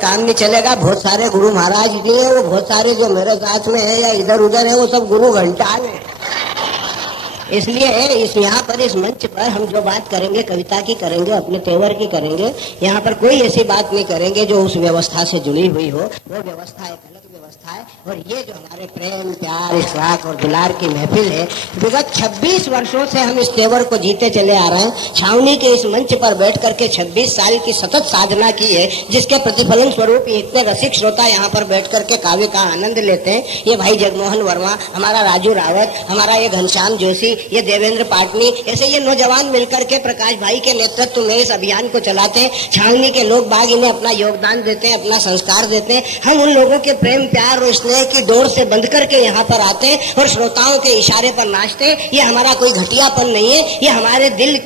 काम नहीं चलेगा। बहुत सारे गुरु महाराज जी हैं, वो बहुत सारे जो मेरे साथ में है या इधर उधर है, वो सब गुरु घंटाल है। इसलिए यहाँ पर इस मंच पर हम जो बात करेंगे कविता की करेंगे, अपने तेवर की करेंगे। यहाँ पर कोई ऐसी बात नहीं करेंगे जो उस व्यवस्था से जुड़ी हुई हो। वो व्यवस्था एक अलग व्यवस्था है। और ये जो हमारे प्रेम प्यार इशराक और दुलार की महफिल है, विगत 26 वर्षों से हम इस तेवर को जीते चले आ रहे हैं। छावनी के इस मंच पर बैठ करके 26 साल की सतत साधना की है, जिसके प्रतिफलन स्वरूप इतने रसिक श्रोता यहाँ पर बैठ करके काव्य का आनंद लेते हैं। ये भाई जगमोहन वर्मा, हमारा राजू रावत, हमारा ये घनश्याम जोशी, ये देवेंद्र पाटनी, ऐसे ये नौजवान मिलकर के प्रकाश भाई के नेतृत्व में इस अभियान को चलाते हैं। छावनी के लोग बाग इन्हें अपना योगदान देते हैं, अपना संस्कार देते हैं। हम उन लोगों के प्रेम प्यार और स्नेह की डोर से बंध करके यहाँ पर आते हैं और श्रोताओं के इशारे पर नाचते हैं। ये हमारा कोई घटियापन नहीं है, ये हमारे दिल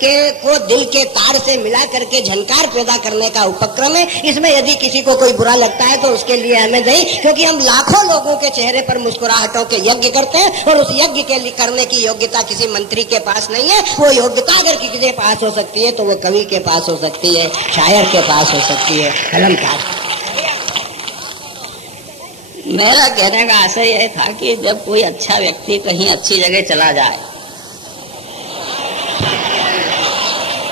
के तार से मिला करके झनकार पैदा करने का उपक्रम है। इसमें यदि किसी को कोई बुरा लगता है तो उसके लिए हमें नहीं, क्योंकि हम लाखों लोगों के चेहरे पर मुस्कुराहटों के यज्ञ करते हैं और उस यज्ञ के लिए करने की योग्यता किसी मंत्री के पास नहीं है। वो योग्यता अगर किसी के पास हो सकती है तो वो कवि के पास हो सकती है, शायर के पास हो सकती है, कलमकार। मेरा कहने का आशय यह था कि जब कोई अच्छा व्यक्ति कहीं अच्छी जगह चला जाए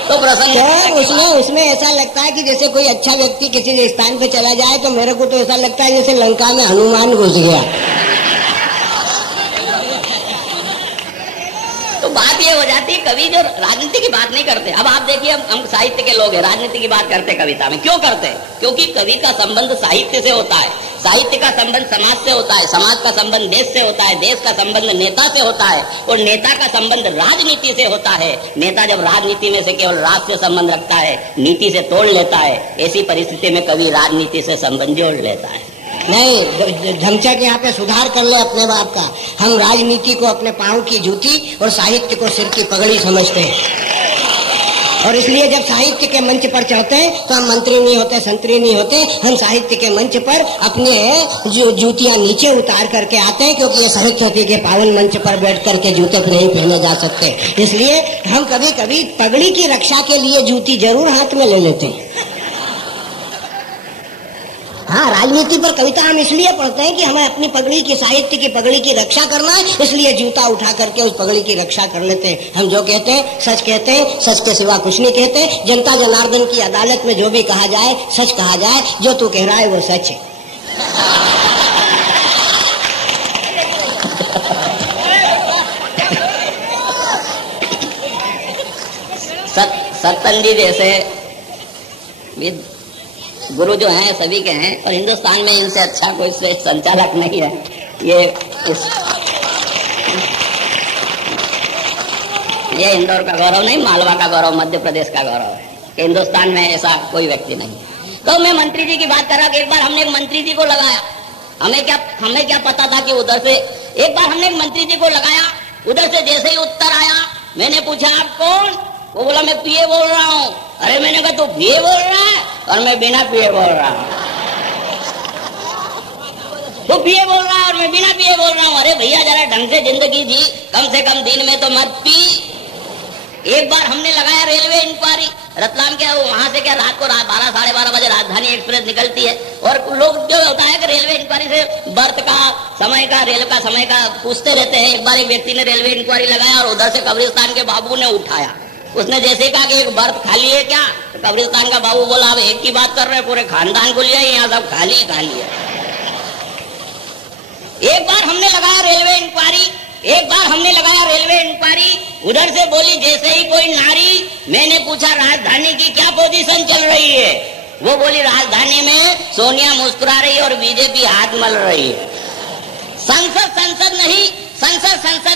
तो प्रसंग है, उसमें ऐसा लगता है कि जैसे कोई अच्छा व्यक्ति किसी स्थान पे चला जाए तो मेरे को तो ऐसा लगता है जैसे लंका में हनुमान घुस गया। तो बात ये हो जाती है, कवि जो राजनीति की बात नहीं करते। अब आप देखिए, हम साहित्य के लोग हैं, राजनीति की बात करते कविता में। क्यों करते हैं? क्योंकि कवि का संबंध साहित्य से होता है, साहित्य का संबंध समाज से होता है, समाज का संबंध देश से होता है, देश का संबंध नेता से होता है और नेता का संबंध राजनीति से होता है। नेता जब राजनीति में से केवल राज से संबंध रखता है, नीति से तोड़ लेता है, ऐसी परिस्थिति में कवि राजनीति से संबंध जोड़ लेता है। नहीं, ढमचक यहाँ पे सुधार कर ले अपने बाप का। हम राजनीति को अपने पांव की जूती और साहित्य को सिर की पगड़ी समझते हैं। और इसलिए जब साहित्य के मंच पर चढ़ते हैं तो हम मंत्री नहीं होते, संतरी नहीं होते। हम साहित्य के मंच पर अपने जूतियां नीचे उतार करके आते हैं, क्योंकि ये साहित्य के पावन मंच पर बैठ करके जूते नहीं पहने जा सकते। इसलिए हम कभी कभी पगड़ी की रक्षा के लिए जूती जरूर हाथ में ले लेते हैं। हाँ, राजनीति पर कविता हम इसलिए पढ़ते हैं कि हमें अपनी पगड़ी की, साहित्य की पगड़ी की रक्षा करना है, इसलिए जूता उठा करके उस पगड़ी की रक्षा कर लेते हैं। हम जो कहते हैं सच कहते हैं, सच के सिवा कुछ नहीं कहते। जनता जनार्दन की अदालत में जो भी कहा जाए सच कहा जाए, जो तू कह रहा है वो सच है। सत्तन जी जैसे गुरु जो हैं सभी के हैं, और हिंदुस्तान में इनसे अच्छा कोई श्रेष्ठ संचालक नहीं है। ये इंदौर का गौरव नहीं, मालवा का गौरव, मध्य प्रदेश का गौरव है कि हिंदुस्तान में ऐसा कोई व्यक्ति नहीं। तो मैं मंत्री जी की बात कर रहा कि एक बार हमने एक मंत्री जी को लगाया। हमें क्या पता था कि उधर से एक बार हमने एक मंत्री जी को लगाया, उधर से जैसे ही उत्तर आया, मैंने पूछा आप कौन? वो बोला मैं पीए बोल रहा हूँ। अरे मैंने कहा तू पीए बोल रहा है? और मैं बिना पिए बोल रहा हूँ। तू पिए बोल रहा है और मैं बिना पिए बोल रहा हूँ। अरे भैया जरा ढंग से जिंदगी जी, कम से कम दिन में तो मत पी। एक बार हमने लगाया रेलवे इंक्वायरी, रतलाम के वहां से क्या रात को 12 साढ़े 12 बजे राजधानी एक्सप्रेस निकलती है, और लोग जो होता है कि रेलवे इंक्वायरी से बर्थ का समय का, रेल का समय का पूछते रहते हैं। एक बार एक व्यक्ति ने रेलवे इंक्वायरी लगाया और उधर से कब्रिस्तान के बाबू ने उठाया। उसने जैसे कहा कि एक बर्थ खाली है क्या, तो कब्रिस्तान का बाबू बोला अब एक की बात कर रहे हैं, पूरे खानदान को लिया, यहाँ सब खाली है। एक बार हमने लगाया रेलवे इंक्वायरी, उधर से बोली जैसे ही कोई नारी। मैंने पूछा राजधानी की क्या पोजीशन चल रही है? वो बोली राजधानी में सोनिया मुस्कुरा रही है और बीजेपी हाथ मल रही है। संसद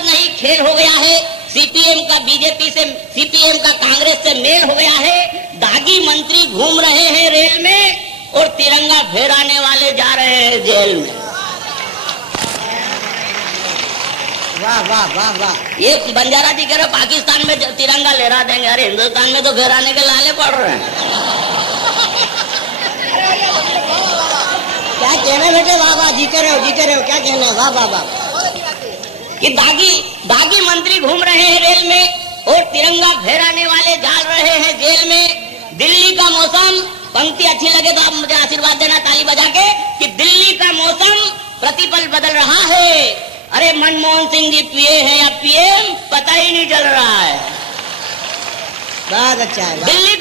नहीं, खेल हो गया है। सीपीएम का बीजेपी से, सीपीएम का कांग्रेस से मेल हो गया है। दागी मंत्री घूम रहे हैं रेल में और तिरंगा फहराने वाले जा रहे हैं जेल में। वाह वाह वाह वाह। ये बंजारा जी कह रहे पाकिस्तान में तिरंगा लहरा देंगे, अरे हिंदुस्तान में तो फहराने के लाले पड़ रहे हैं। क्या कहना बेटे? वाह वाह, जीते रहो, क्या कहना? वाह वाह वाह। कि दागी मंत्री घूम रहे हैं रेल में और तिरंगा फहराने वाले जा रहे हैं जेल में। दिल्ली का मौसम, पंक्ति अच्छी लगे तो आप मुझे आशीर्वाद देना, ताली रहा है। अरे मनमोहन सिंह जी पिए हैं या पीएम पता ही नहीं चल रहा है। बहुत अच्छा है। दिल्ली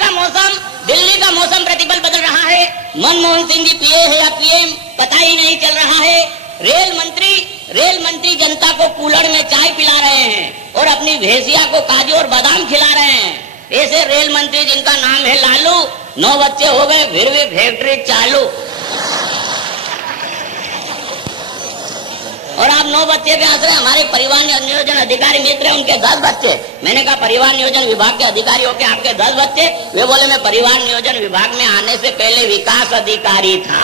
का मौसम प्रतिपल बदल रहा है। मनमोहन सिंह जी पिए हैं या पीएम पता ही नहीं चल रहा है। रेल मंत्री जनता को कूलर में चाय पिला रहे हैं और अपनी भैंसिया को काजू और बादाम खिला रहे हैं। ऐसे रेल मंत्री जिनका नाम है लालू, 9 बच्चे हो गए फिर भी फैक्ट्री चालू। और आप 9 बच्चे पे हंस रहे। हमारे परिवार नियोजन अधिकारी मित्र हैं, उनके 10 बच्चे। मैंने कहा परिवार नियोजन विभाग के अधिकारी हो के आपके 10 बच्चे? वे बोले मैं परिवार नियोजन विभाग में आने से पहले विकास अधिकारी था।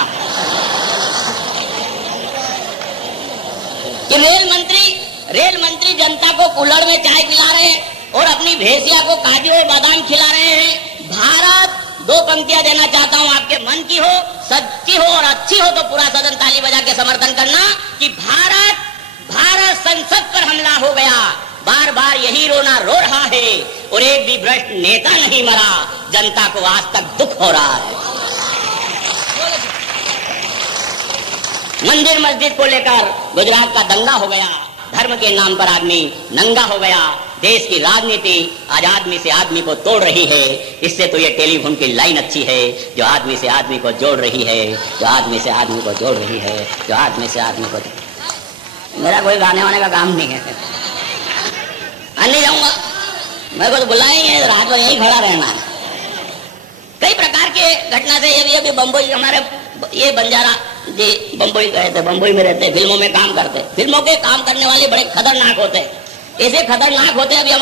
कि रेल मंत्री जनता को कूलर में चाय पिला रहे हैं और अपनी भैंसिया को काजू और बादाम खिला रहे हैं। भारत, 2 पंक्तियां देना चाहता हूं, आपके मन की हो, सच्ची हो और अच्छी हो तो पूरा सदन ताली बजा के समर्थन करना कि भारत संसद पर हमला हो गया। बार बार यही रोना रो रहा है और एक भी भ्रष्ट नेता नहीं मरा। जनता को आज तक दुख हो रहा है। मंदिर मस्जिद को लेकर गुजरात का दंगा हो गया। धर्म के नाम पर आदमी नंगा हो गया। देश की राजनीति आज आदमी से आदमी को तोड़ रही है। इससे तो ये टेलीफोन की लाइन अच्छी है जो आदमी से आदमी को जोड़ रही है, जो आदमी से आदमी को जोड़ रही है, जो आदमी से आदमी को। मेरा कोई गाने वाने का काम नहीं है। नहीं जाऊंगा, मेरे को तो बुलाएंगे, रात को यही खड़ा रहना है। कई प्रकार के घटना से ये भी बम्बई, हमारे ये बंजारा जी बम्बई गए थे, बम्बई में रहते, फिल्मों में काम करते। फिल्मों के काम करने वाले बड़े खतरनाक होते हैं, ऐसे खतरनाक होते हैं। अभी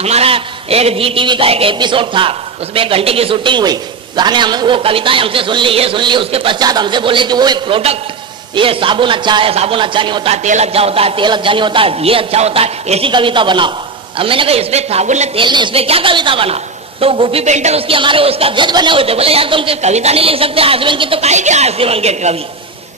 हमारा एक जी टीवी का एक एपिसोड था, उसमें 1 घंटे की शूटिंग हुई। गाने वो कविताएं हमसे सुन ली, ये सुन ली। उसके पश्चात हमसे बोले कि वो एक प्रोडक्ट, ये साबुन अच्छा है, साबुन अच्छा नहीं होता, तेल अच्छा होता है, तेल अच्छा नहीं होता, ये अच्छा होता है, ऐसी कविता बनाओ। अब मैंने कहा इसमें साबुन ने तेल ने, इसमें क्या कविता बनाओ? तो गोपी पेंटर उसकी हमारे उसका जज बने हुए थे। बोले यार तुम कविता नहीं लिख सकते आजीवन की, तो काहे के आजीवन के कवि?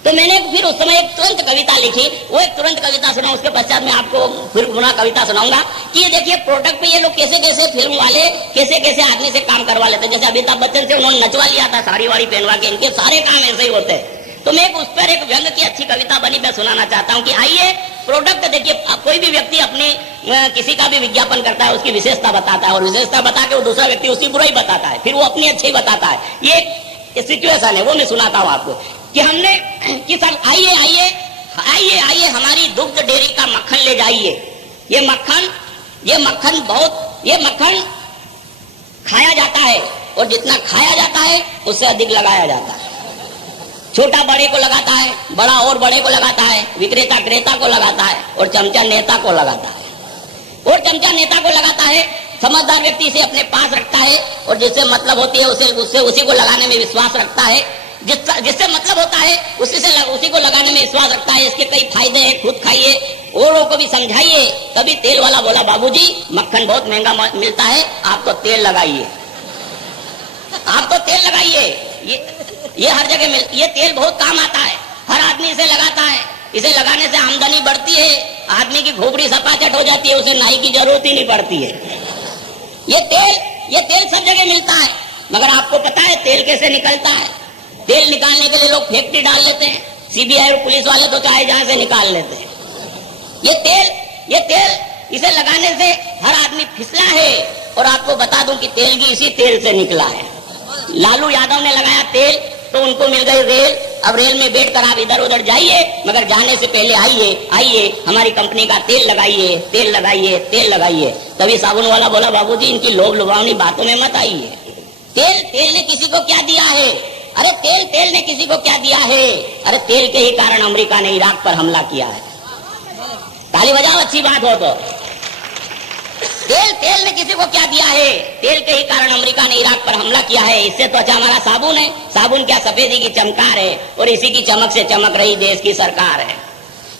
तो मैंने फिर उस समय एक तुरंत कविता लिखी, वो एक तुरंत कविता सुना। उसके पश्चात मैं आपको फिर पुनः कविता सुनाऊंगा कि ये देखिए प्रोडक्ट पे ये लोग कैसे कैसे फिल्म वाले कैसे कैसे आदमी से काम करवा लेते। जैसे अमिताभ बच्चन से उन्होंने नचवा लिया था साड़ी वाड़ी पहनवा के, इनके सारे काम ऐसे ही होते हैं। तो मैं उस पर एक व्यंग की अच्छी कविता बनी, मैं सुनाना चाहता हूँ कि आइए प्रोडक्ट देखिए। कोई भी व्यक्ति अपनी किसी का भी विज्ञापन करता है, उसकी विशेषता बताता है और विशेषता बता के वो दूसरा व्यक्ति उसकी बुराई बताता है, फिर वो अपनी अच्छी बताता है। ये सिचुएशन है, वो मैं सुनाता हूँ आपको कि हमने कि सर आइए हमारी दुग्ध डेयरी का मक्खन ले जाइए। ये मक्खन खाया जाता है और जितना खाया जाता है उससे अधिक लगाया जाता है। छोटा बड़े को लगाता है, बड़ा और बड़े को लगाता है, विक्रेता क्रेता को लगाता है और चमचा नेता को लगाता है। और चमचा नेता को लगाता है, समझदार व्यक्ति से अपने पास रखता है और जिससे मतलब होती है उससे उसी को लगाने में विश्वास रखता है। जिससे मतलब होता है उसी को लगाने में विश्वास रखता है। इसके कई फायदे हैं, खुद खाइए, औरों को भी समझाइए। तभी तेल वाला बोला बाबूजी मक्खन बहुत महंगा मिलता है, आप तो तेल लगाइए, आप तो तेल लगाइए। ये हर जगह ये तेल बहुत काम आता है, हर आदमी इसे लगाता है। इसे लगाने से आमदनी बढ़ती है, आदमी की खोपड़ी सपाचट हो जाती है, उसे नाई की जरूरत ही नहीं पड़ती है। ये तेल सब जगह मिलता है, मगर आपको पता है तेल कैसे निकलता है? तेल निकालने के लिए लोग फैक्ट्री डाल लेते हैं, सीबीआई और पुलिस वाले तो चाहे जहां से निकाल लेते हैं। ये तेल इसे लगाने से हर आदमी फिसला है। और आपको बता दूं कि तेल भी इसी तेल से निकला है। लालू यादव ने लगाया तेल तो उनको मिल गई रेल। अब रेल में बैठकर आप इधर उधर जाइए, मगर जाने से पहले आइए हमारी कंपनी का तेल लगाइए, तेल लगाइए, तेल लगाइए। तभी साबुन वाला बोला बाबूजी इनकी लोभ लुभावनी बातों में मत आइए। तेल ने किसी को क्या दिया है? अरे तेल ने किसी को क्या दिया है? अरे तेल के ही कारण अमेरिका ने इराक पर हमला किया है। ताली बजाओ अच्छी बात हो तो। तेल ने किसी को क्या दिया है? तेल के ही कारण अमेरिका ने इराक पर हमला किया है। इससे तो अच्छा हमारा साबुन है। साबुन क्या सफेदी की चमकार है और इसी की चमक से चमक रही देश की सरकार है।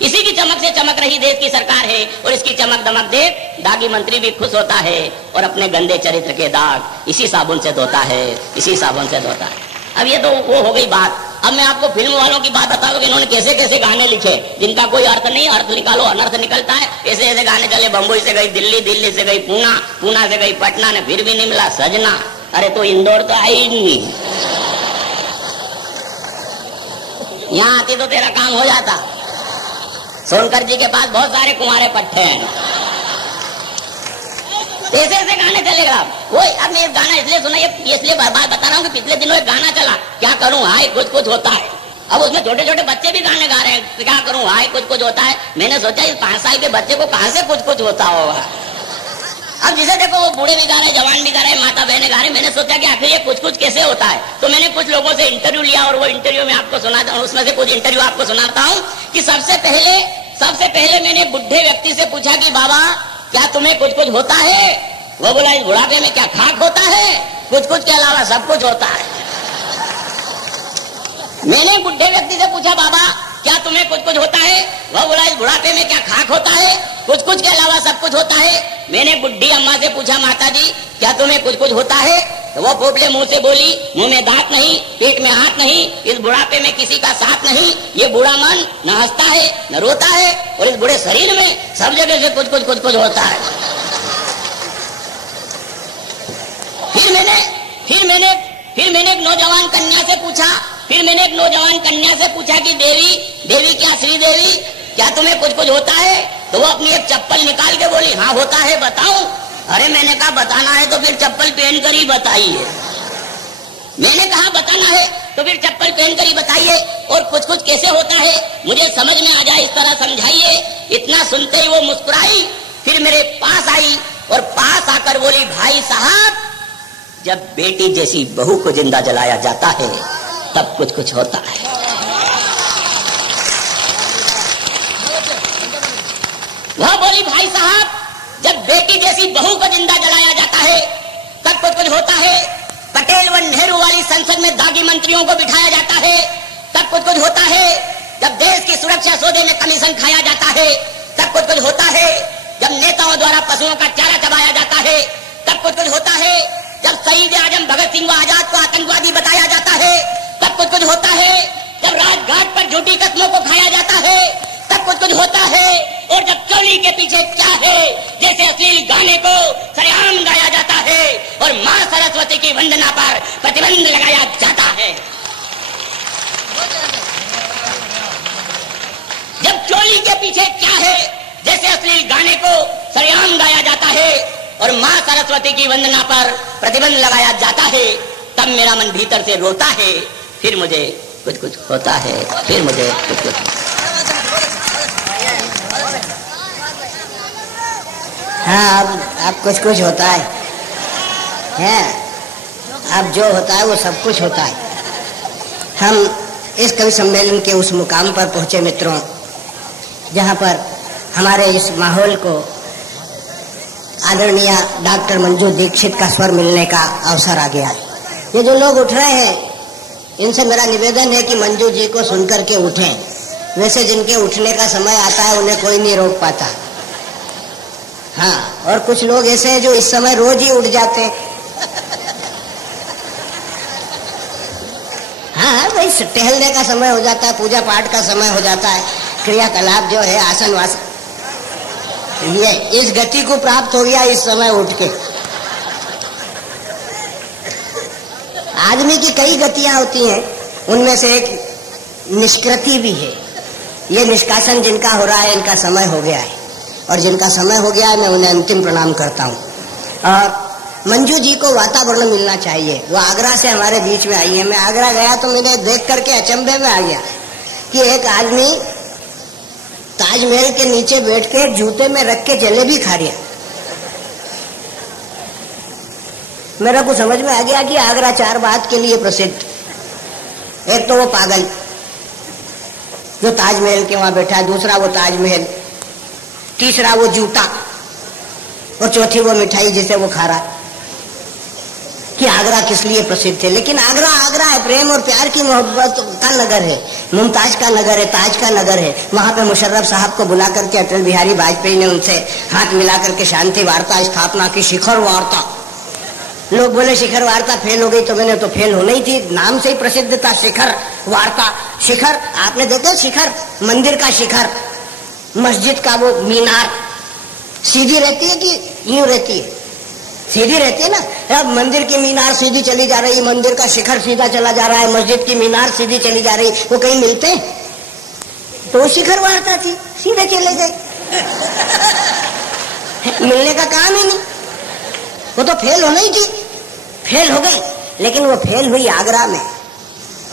इसी की चमक से चमक रही देश की सरकार है और इसकी चमक दमक देख दागी मंत्री भी खुश होता है और अपने गंदे चरित्र के दाग इसी साबुन से धोता है, इसी साबुन से धोता है। अब ये तो वो हो गई बात। अब मैं आपको फिल्म वालों की बात बताऊं कि इन्होंने कैसे कैसे गाने लिखे जिनका कोई अर्थ नहीं, अर्थ निकालो अनर्थ निकलता है। ऐसे ऐसे गाने चले, बम्बई से गई दिल्ली, दिल्ली से गई पूना, पूना से गई पटना ने फिर भी नहीं मिला सजना। अरे तो इंदौर तो आई ही नहीं, यहाँ आती तो तेरा काम हो जाता। सोनकर जी के पास बहुत सारे कुंवारे पट्टे हैं। ऐसे ऐसे गाने चलेगा। वो अब मैं गाना इसलिए सुना, ये इसलिए बात बता रहा हूँ कि पिछले दिनों एक गाना चला, क्या करूँ हाय कुछ कुछ होता है। अब उसमें छोटे छोटे बच्चे भी गाने गा रहे हैं, क्या करूँ हाय कुछ कुछ होता है। मैंने सोचा इस 5 साल के बच्चे को कहाँ से कुछ कुछ होता होगा। अब जिसे देखो वो बूढ़े भी गा रहे, जवान भी गा रहे, माता बहने गा रहे। मैंने सोचा कि आखिर ये कुछ कुछ कैसे होता है। तो मैंने कुछ लोगों से इंटरव्यू लिया और वो इंटरव्यू में आपको सुनाता हूँ। उसमें से कुछ इंटरव्यू आपको सुनाता हूँ कि सबसे पहले मैंने बुढ़े व्यक्ति से पूछा कि बाबा क्या तुम्हें कुछ कुछ होता है। वो बोला इस बुढ़ापे में क्या खाक होता है, कुछ कुछ के अलावा सब कुछ होता है। मैंने बुढ़े व्यक्ति से पूछा बाबा क्या तुम्हें कुछ कुछ होता है। वो बोला इस बुढ़ापे में क्या खाक होता है, कुछ कुछ के अलावा सब कुछ होता है। मैंने बुढ़ी अम्मा से पूछा माता जी क्या तुम्हें कुछ कुछ होता है। तो वो पोपले मुंह से बोली मुंह में दांत नहीं, पेट में हाथ नहीं, इस बुढ़ापे में किसी का साथ नहीं। ये बूढ़ा मन न हंसता है न रोता है और इस बूढ़े शरीर में सब जगह से कुछ कुछ होता है। फिर मैंने एक नौजवान कन्या से पूछा कि देवी क्या श्रीदेवी क्या तुम्हें कुछ कुछ होता है। तो वो अपनी एक चप्पल निकाल के बोली हाँ होता है बताऊं। अरे मैंने कहा बताना है तो फिर चप्पल पहन कर ही बताइए। मैंने कहा बताना है तो फिर चप्पल पहन कर ही बताइए। और कुछ कुछ कैसे होता है मुझे समझ में आ जाए इस तरह समझाइए। इतना सुनते ही वो मुस्कुराई, फिर मेरे पास आई और पास आकर बोली भाई साहब जब बेटी जैसी बहू को जिंदा जलाया जाता है तब कुछ कुछ होता है। वह बोली भाई साहब जब बेटी जैसी बहू को जिंदा जलाया जाता है तब कुछ कुछ होता है। पटेल व नेहरू वाली संसद में दागी मंत्रियों को बिठाया जाता है तब कुछ कुछ होता है। जब देश की सुरक्षा सौदे में कमीशन खाया जाता है तब कुछ कुछ होता है। जब नेताओं द्वारा पशुओं का चारा चबाया जाता है तब कुछ कुछ होता है। जब शहीद आजम भगत सिंह व आजाद को आतंकवादी बताया जाता है तब कुछ कुछ होता है। जब राजघाट पर झूठी कस्मों को खाया जाता है तब कुछ कुछ होता है। और जब चोली के पीछे क्या है जैसे अश्लील गाने को सरेआम गाया जाता है और मां सरस्वती की वंदना पर प्रतिबंध लगाया जाता है। जब चोली के पीछे क्या है जैसे अश्लील गाने को सरेआम गाया जाता है और मां सरस्वती की वंदना पर प्रतिबंध लगाया जाता है तब मेरा मन भीतर से रोता है। फिर मुझे कुछ कुछ होता है, फिर मुझे कुछ कुछ। हाँ अब कुछ कुछ होता है। अब जो होता है वो सब कुछ होता है। हम इस कवि सम्मेलन के उस मुकाम पर पहुंचे मित्रों जहां पर हमारे इस माहौल को आदरणीय डॉक्टर मंजू दीक्षित का स्वर मिलने का अवसर आ गया। ये जो लोग उठ रहे हैं इनसे मेरा निवेदन है कि मंजू जी को सुनकर के उठें। वैसे जिनके उठने का समय आता है उन्हें कोई नहीं रोक पाता। हाँ और कुछ लोग ऐसे हैं जो इस समय रोज ही उठ जाते हैं। हाँ भाई टहलने का समय हो जाता है, पूजा पाठ का समय हो जाता है, क्रियाकलाप जो है आसन वासन ये इस गति को प्राप्त हो गया इस समय उठ के। आदमी की कई गतियां होती हैं उनमें से एक निष्कृति भी है। ये निष्कासन जिनका हो रहा है इनका समय हो गया है और जिनका समय हो गया है मैं उन्हें अंतिम प्रणाम करता हूँ। और मंजू जी को वातावरण मिलना चाहिए। वो आगरा से हमारे बीच में आई है। मैं आगरा गया तो मैंने देख करके अचंभे में आ गया कि एक आदमी ताजमहल के नीचे बैठ के जूते में रख के जलेबी खा रहा। मेरा को समझ में आ गया कि आगरा 4 बात के लिए प्रसिद्ध। एक तो वो पागल जो ताजमहल के वहां बैठा है, दूसरा वो ताजमहल, तीसरा वो जूता और चौथी वो मिठाई जिसे वो खा रहा। कि आगरा किस लिए प्रसिद्ध है। लेकिन आगरा आगरा है, प्रेम और प्यार की मोहब्बत का नगर है, मुमताज का नगर है, ताज का नगर है। वहां पे मुशर्रफ साहब को बुला करके अटल बिहारी वाजपेयी ने उनसे हाथ मिला करके शांति वार्ता स्थापना की, शिखर वार्ता। लोग बोले शिखर वार्ता फेल हो गई, तो मैंने तो फेल होनी थी, नाम से ही प्रसिद्ध था शिखर वार्ता। शिखर आपने देखे, शिखर मंदिर का शिखर, मस्जिद का वो मीनार सीधी रहती है कि यूं रहती है? सीधी रहती है ना। अब मंदिर की मीनार सीधी चली जा रही, मंदिर का शिखर सीधा चला जा रहा है, मस्जिद की मीनार सीधी चली जा रही, वो कहीं मिलते हैं? तो वो शिखर वार्ता थी, सीधे चले गए। मिलने का काम ही नहीं, वो तो फेल होना ही थी, फेल हो गई। लेकिन वो फेल हुई आगरा में।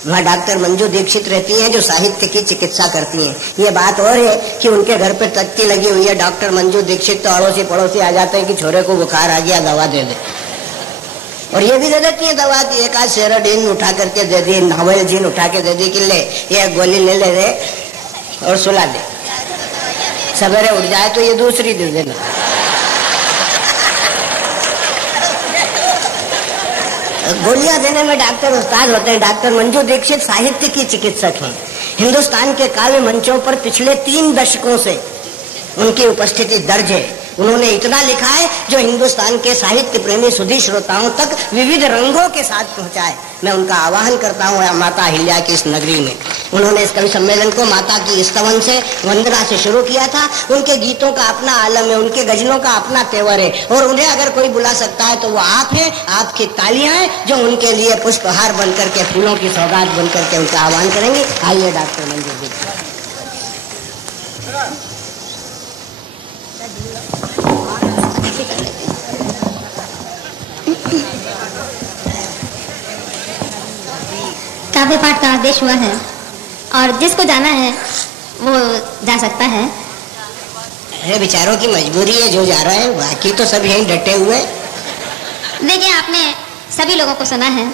वहाँ डॉक्टर मंजू दीक्षित रहती हैं जो साहित्य की चिकित्सा करती हैं। ये बात और है कि उनके घर पे तख्ती लगी हुई है, डॉक्टर मंजू दीक्षित, तो अड़ोसी पड़ोसी आ जाते हैं कि छोरे को बुखार आ गया, दवा दे दे। और ये भी दे देती है दवा की, एक आध सेरोडीन उठा करके दे दी, नावलजीन उठा के दे दी कि ले ये गोली ले ले दे और सुला दे, सवेरे उठ जाए तो ये दूसरी दे देना। गोलियां देने में डॉक्टर उस्ताद होते हैं। डॉक्टर मंजू दीक्षित साहित्य की चिकित्सक हैं। हिंदुस्तान के काव्य मंचों पर पिछले 3 दशकों से उनकी उपस्थिति दर्ज है। उन्होंने इतना लिखा है जो हिंदुस्तान के साहित्य प्रेमी सुधी श्रोताओं तक विविध रंगों के साथ पहुंचाए। मैं उनका आवाहन करता हूँ माता अहिल्या की इस नगरी में। उन्होंने इस कवि सम्मेलन को माता की स्तवन से, वंदना से शुरू किया था। उनके गीतों का अपना आलम है, उनके गजलों का अपना तेवर है, और उन्हें अगर कोई बुला सकता है तो वो आप हैं। आपकी तालियां हैं जो उनके लिए पुष्पहार बनकर के, फूलों की सौगात बनकर के उनका आह्वान करेंगे। आइए डॉक्टर मंजू जी। काव्य पाठ का आदेश हुआ है और जिसको जाना है वो जा सकता है। अरे बेचारों की मजबूरी है जो जा रहा है, बाकी तो सब यहीं डटे हुए। देखिए, आपने सभी लोगों को सुना है,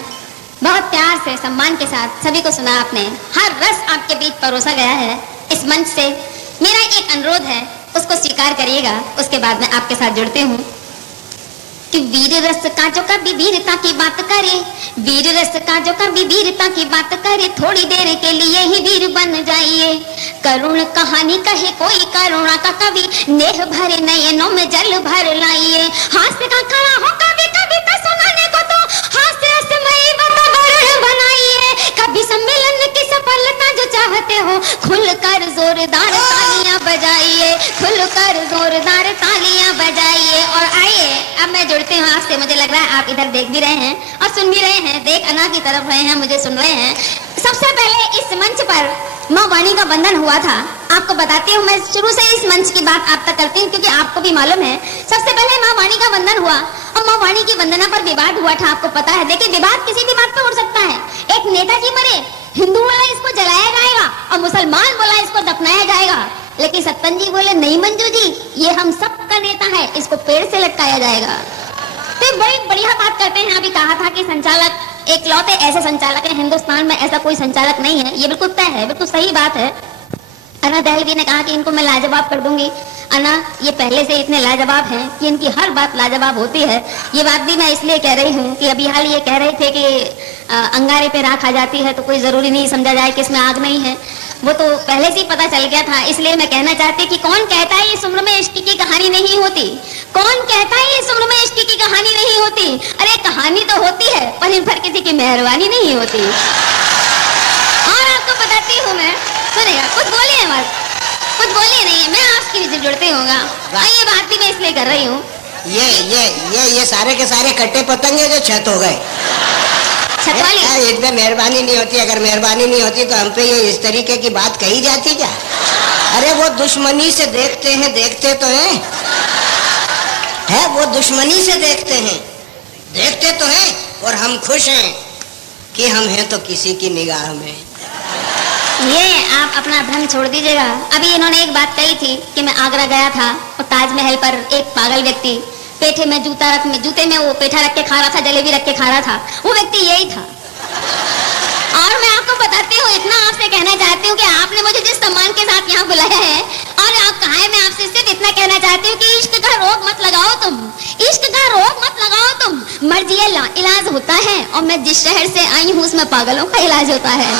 बहुत प्यार से, सम्मान के साथ सभी को सुना आपने। हर रस आपके बीच परोसा गया है। इस मंच से मेरा एक अनुरोध है, उसको स्वीकार करिएगा, उसके बाद मैं आपके साथ जुड़ती हूँ कि वीर रस का जो कभी वीरता की बात करे, वीर रस का जो कभी वीरता की बात करे, थोड़ी देर के लिए ही वीर बन जाइए। करुण कहानी कहे कोई करुणा का कवि, नेह भरे नयनों में जल भर लाइए। हास्य का खड़ा हो कभी कविता सुनाने को तो हास्यमयी वातावरण बनाइए। कभी सम्मेलन की सफलता जो चाहते हो, खुलकर जोरदार तालियां बजाइए, खुलकर जोरदार तालियां बजाइए। और आइए अब मैं जुड़ती हूँ आपसे। मुझे लग रहा है आप इधर देख भी रहे हैं और सुन भी रहे हैं, देख अना की तरफ रहे हैं, मुझे सुन रहे हैं। सबसे पहले इस मंच पर माँ वाणी का वंदन हुआ था। आपको बताती हूँ, मैं शुरू से इस मंच की बात आप तक करती हूँ क्योंकि आपको भी मालूम है। सबसे पहले माँ वाणी का वंदन हुआ और माँ वाणी की वंदना पर विवाद हुआ था, आपको पता है। देखिए, विवाद किसी भी बात पर उड़ सकता है। एक नेताजी मरे, हिंदू बोला इसको जलाया जाएगा और मुसलमान बोला इसको दफनाया जाएगा, लेकिन सत्तन जी बोले नहीं मंजू जी, ये हम सबका नेता है, इसको पेड़ से लटकाया जाएगा। तो बड़ी बढ़िया बात करते हैं। अभी कहा था कि संचालक एकलौते ऐसे संचालक है हिंदुस्तान में, ऐसा कोई संचालक नहीं है। ये बिल्कुल तय है, बिल्कुल सही बात है। अन्ना दहलवी ने कहा कि इनको मैं लाजवाब कर दूंगी। अन्ना ये पहले से इतने लाजवाब हैं कि इनकी हर बात लाजवाब होती है। ये बात भी मैं इसलिए कह रही हूँ कि अभी हाल ये कह रहे थे कि अंगारे पे राख आ जाती है तो कोई जरूरी नहीं समझा जाए कि इसमें आग नहीं है। वो तो पहले से ही पता चल गया था। इसलिए मैं कहना चाहती कि कौन कहता है इस उम्र में इश्क की कहानी नहीं होती? कौन कहता है इस उम्र में इश्क की कहानी नहीं होती? अरे कहानी तो होती है पर इन पर किसी की मेहरबानी नहीं होती। और आपको बताती हूँ मैं, सुनिएगा, कुछ बोलिए मत, कुछ बोलिए नहीं, मैं आपकी भी जुड़ती हूँ। ये बात भी मैं इसलिए कर रही हूँ। ये सारे के सारे कट्टे पतंगे जो छत हो गए, इनमें मेहरबानी नहीं होती। अगर मेहरबानी नहीं होती तो हम पे ये इस तरीके की बात कही जाती क्या? अरे वो दुश्मनी से देखते हैं, देखते तो है वो दुश्मनी से देखते हैं, देखते तो हैं, और हम खुश हैं कि हम हैं तो किसी की निगाह में। ये आप अपना भ्रम छोड़ दीजिएगा। अभी इन्होंने एक बात कही थी कि मैं आगरा गया था और ताजमहल पर एक पागल व्यक्ति पेठे में जूते में वो पेठा रख के खा रहा था, जलेबी रख के खा रहा था, वो व्यक्ति यही था। और मैं आपको बताती हूँ, इतना आपसे कहना चाहती हूँ कि आपने मुझे जिस सम्मान के साथ यहाँ बुलाया है और आप कहा है, मैं आपसे सिर्फ इतना कहना चाहती हूँ कि इश्क का रोग मत लगाओ तुम, इश्क का रोग मत लगाओ तुम। मर्जी इलाज होता है और मैं जिस शहर से आई हूँ उसमें पागलों का इलाज होता है।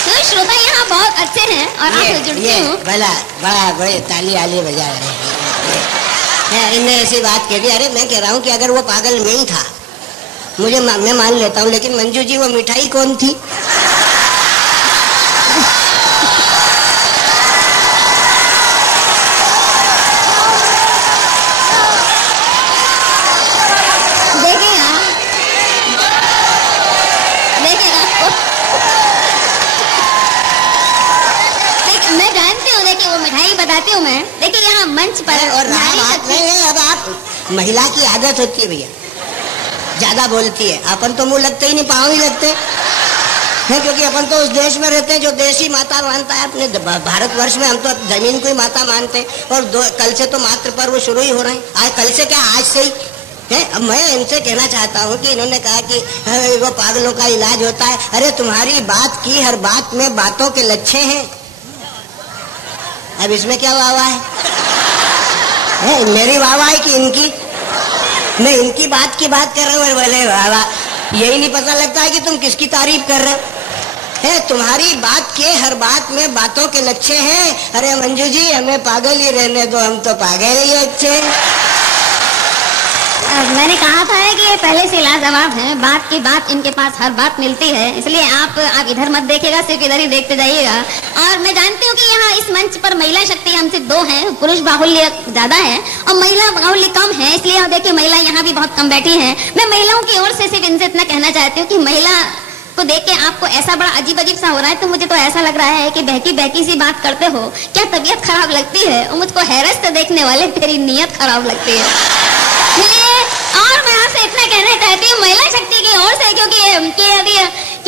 तो श्रोता यहाँ बहुत अच्छे हैं और आप जुड़ती हूँ। बड़े ताली आली बजा रहे हैं। इनने ऐसी बात कह दी। अरे मैं कह रहा हूँ कि अगर वो पागल में ही था, मैं मान लेता हूँ, लेकिन मंजू जी वो मिठाई कौन थी? बताती हूँ मैं। देखिए यहाँ मंच पर और अब आप महिला की आदत होती है भैया, ज्यादा बोलती है। अपन तो मुंह लगते ही नहीं, पाँव ही लगते हैं, क्योंकि अपन तो उस देश में रहते हैं जो देश ही माता मानता है। अपने भारतवर्ष में हम तो जमीन को ही माता मानते हैं। और कल से तो मातृ पर्व शुरू ही हो रहे हैं। आज कल से क्या, आज से ही है। अब मैं इनसे कहना चाहता हूँ कि इन्होंने कहा कि वो पागलों का इलाज होता है। अरे तुम्हारी बात की हर बात में बातों के लच्छे हैं। अब इसमें क्या वाह है? मेरी वाह है कि इनकी? मैं इनकी बात की बात कर रहा हूँ। बोले वाह, यही नहीं पता लगता है कि तुम किसकी तारीफ कर रहे हो। तुम्हारी बात के हर बात में बातों के लच्छे हैं। अरे मंजू जी, हमें पागल ही रहने दो, हम तो पागल ही अच्छे। मैंने कहा था कि ये पहले से लाजवाब है, बात की बात इनके पास हर बात मिलती है। इसलिए आप इधर मत देखिएगा, सिर्फ इधर ही देखते जाइएगा। और मैं जानती हूँ कि यहाँ इस मंच पर महिला शक्ति हम सिर्फ 2 हैं, पुरुष बाहुल्य ज्यादा है और महिला बाहुल्य कम है। इसलिए आप देखिए महिला यहाँ भी बहुत कम बैठी है। मैं महिलाओं की ओर से सिर्फ इनसे इतना कहना चाहती हूँ कि महिला को देख के आपको ऐसा बड़ा अजीब अजीब सा हो रहा है, तो मुझे तो ऐसा लग रहा है कि बहकी बहकी सी बात करते हो। क्या तबीयत खराब लगती है? और मुझको हैरत से देखने वाले तेरी नीयत खराब लगती है। और मैं आपसे इतना कहना चाहती हूँ महिला शक्ति की ओर से, क्योंकि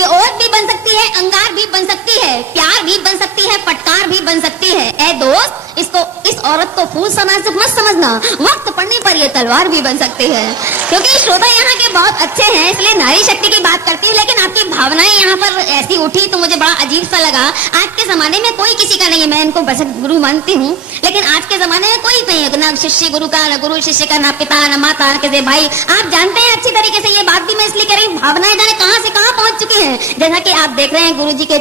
औरत भी बन सकती है, अंगार भी बन सकती है, प्यार भी बन सकती है, फटकार भी बन सकती है। ए दोस्त, इस औरत को फूल मत समझना, वक्त पड़ने पर ये तलवार भी बन सकती है। क्योंकि श्रोता यहाँ के बहुत अच्छे हैं, इसलिए नारी शक्ति की बात करती हूँ। लेकिन आपकी भावनाएं यहाँ पर ऐसी उठी तो मुझे बड़ा अजीब सा लगा। आज के जमाने में कोई किसी का नहीं है, मैं इनको बस गुरु मानती हूँ, लेकिन आज के जमाने में कोई नहीं है, ना शिष्य गुरु का, ना गुरु शिष्य का, ना पिता ना माता के भाई। आप जानते हैं अच्छी तरीके से, ये बात भी मैं इसलिए कह रही हूँ, भावनाएं जाने कहाँ से कहाँ पहुंच चुकी हैं। जैसा कि आप देख रहे हैं गुरु जी के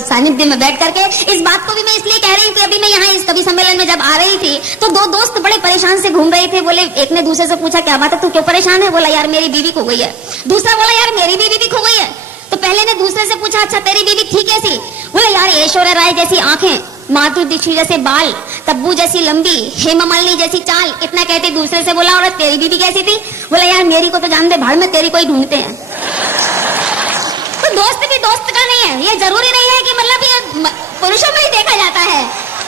सानिध्य में बैठ करके, इस बात को भी मैं इसलिए कह रही हूँ कि अभी मैं यहाँ इस कवि सम्मेलन में जब आ रही थी तो 2 दोस्त बड़े परेशान से घूम रहे थे। बोले, एक ने दूसरे से पूछा क्या बात है, तू क्यों परेशान है? बोला यार मेरी बीवी खो गई है। दूसरा बोला यार मेरी बीवी भी खो गई है। तो पहले ने दूसरे से पूछा अच्छा तेरी बीवी थी कैसी? बोले यार ऐश्वर्या राय जैसी आंखें, माधुरी दीक्षित जैसे बाल, तब्बू जैसी लंबी, हेमा मालिनी जैसी चाल। इतना कहते दूसरे से बोला और तेरी बीवी कैसी थी? बोला यार मेरी को तो जान दे भाड़ में, तेरी कोई ढूंढते हैं। तो दोस्त भी दोस्त का नहीं है, ये जरूरी नहीं है कि मतलब ये पुरुषों में ही देखा जाता है।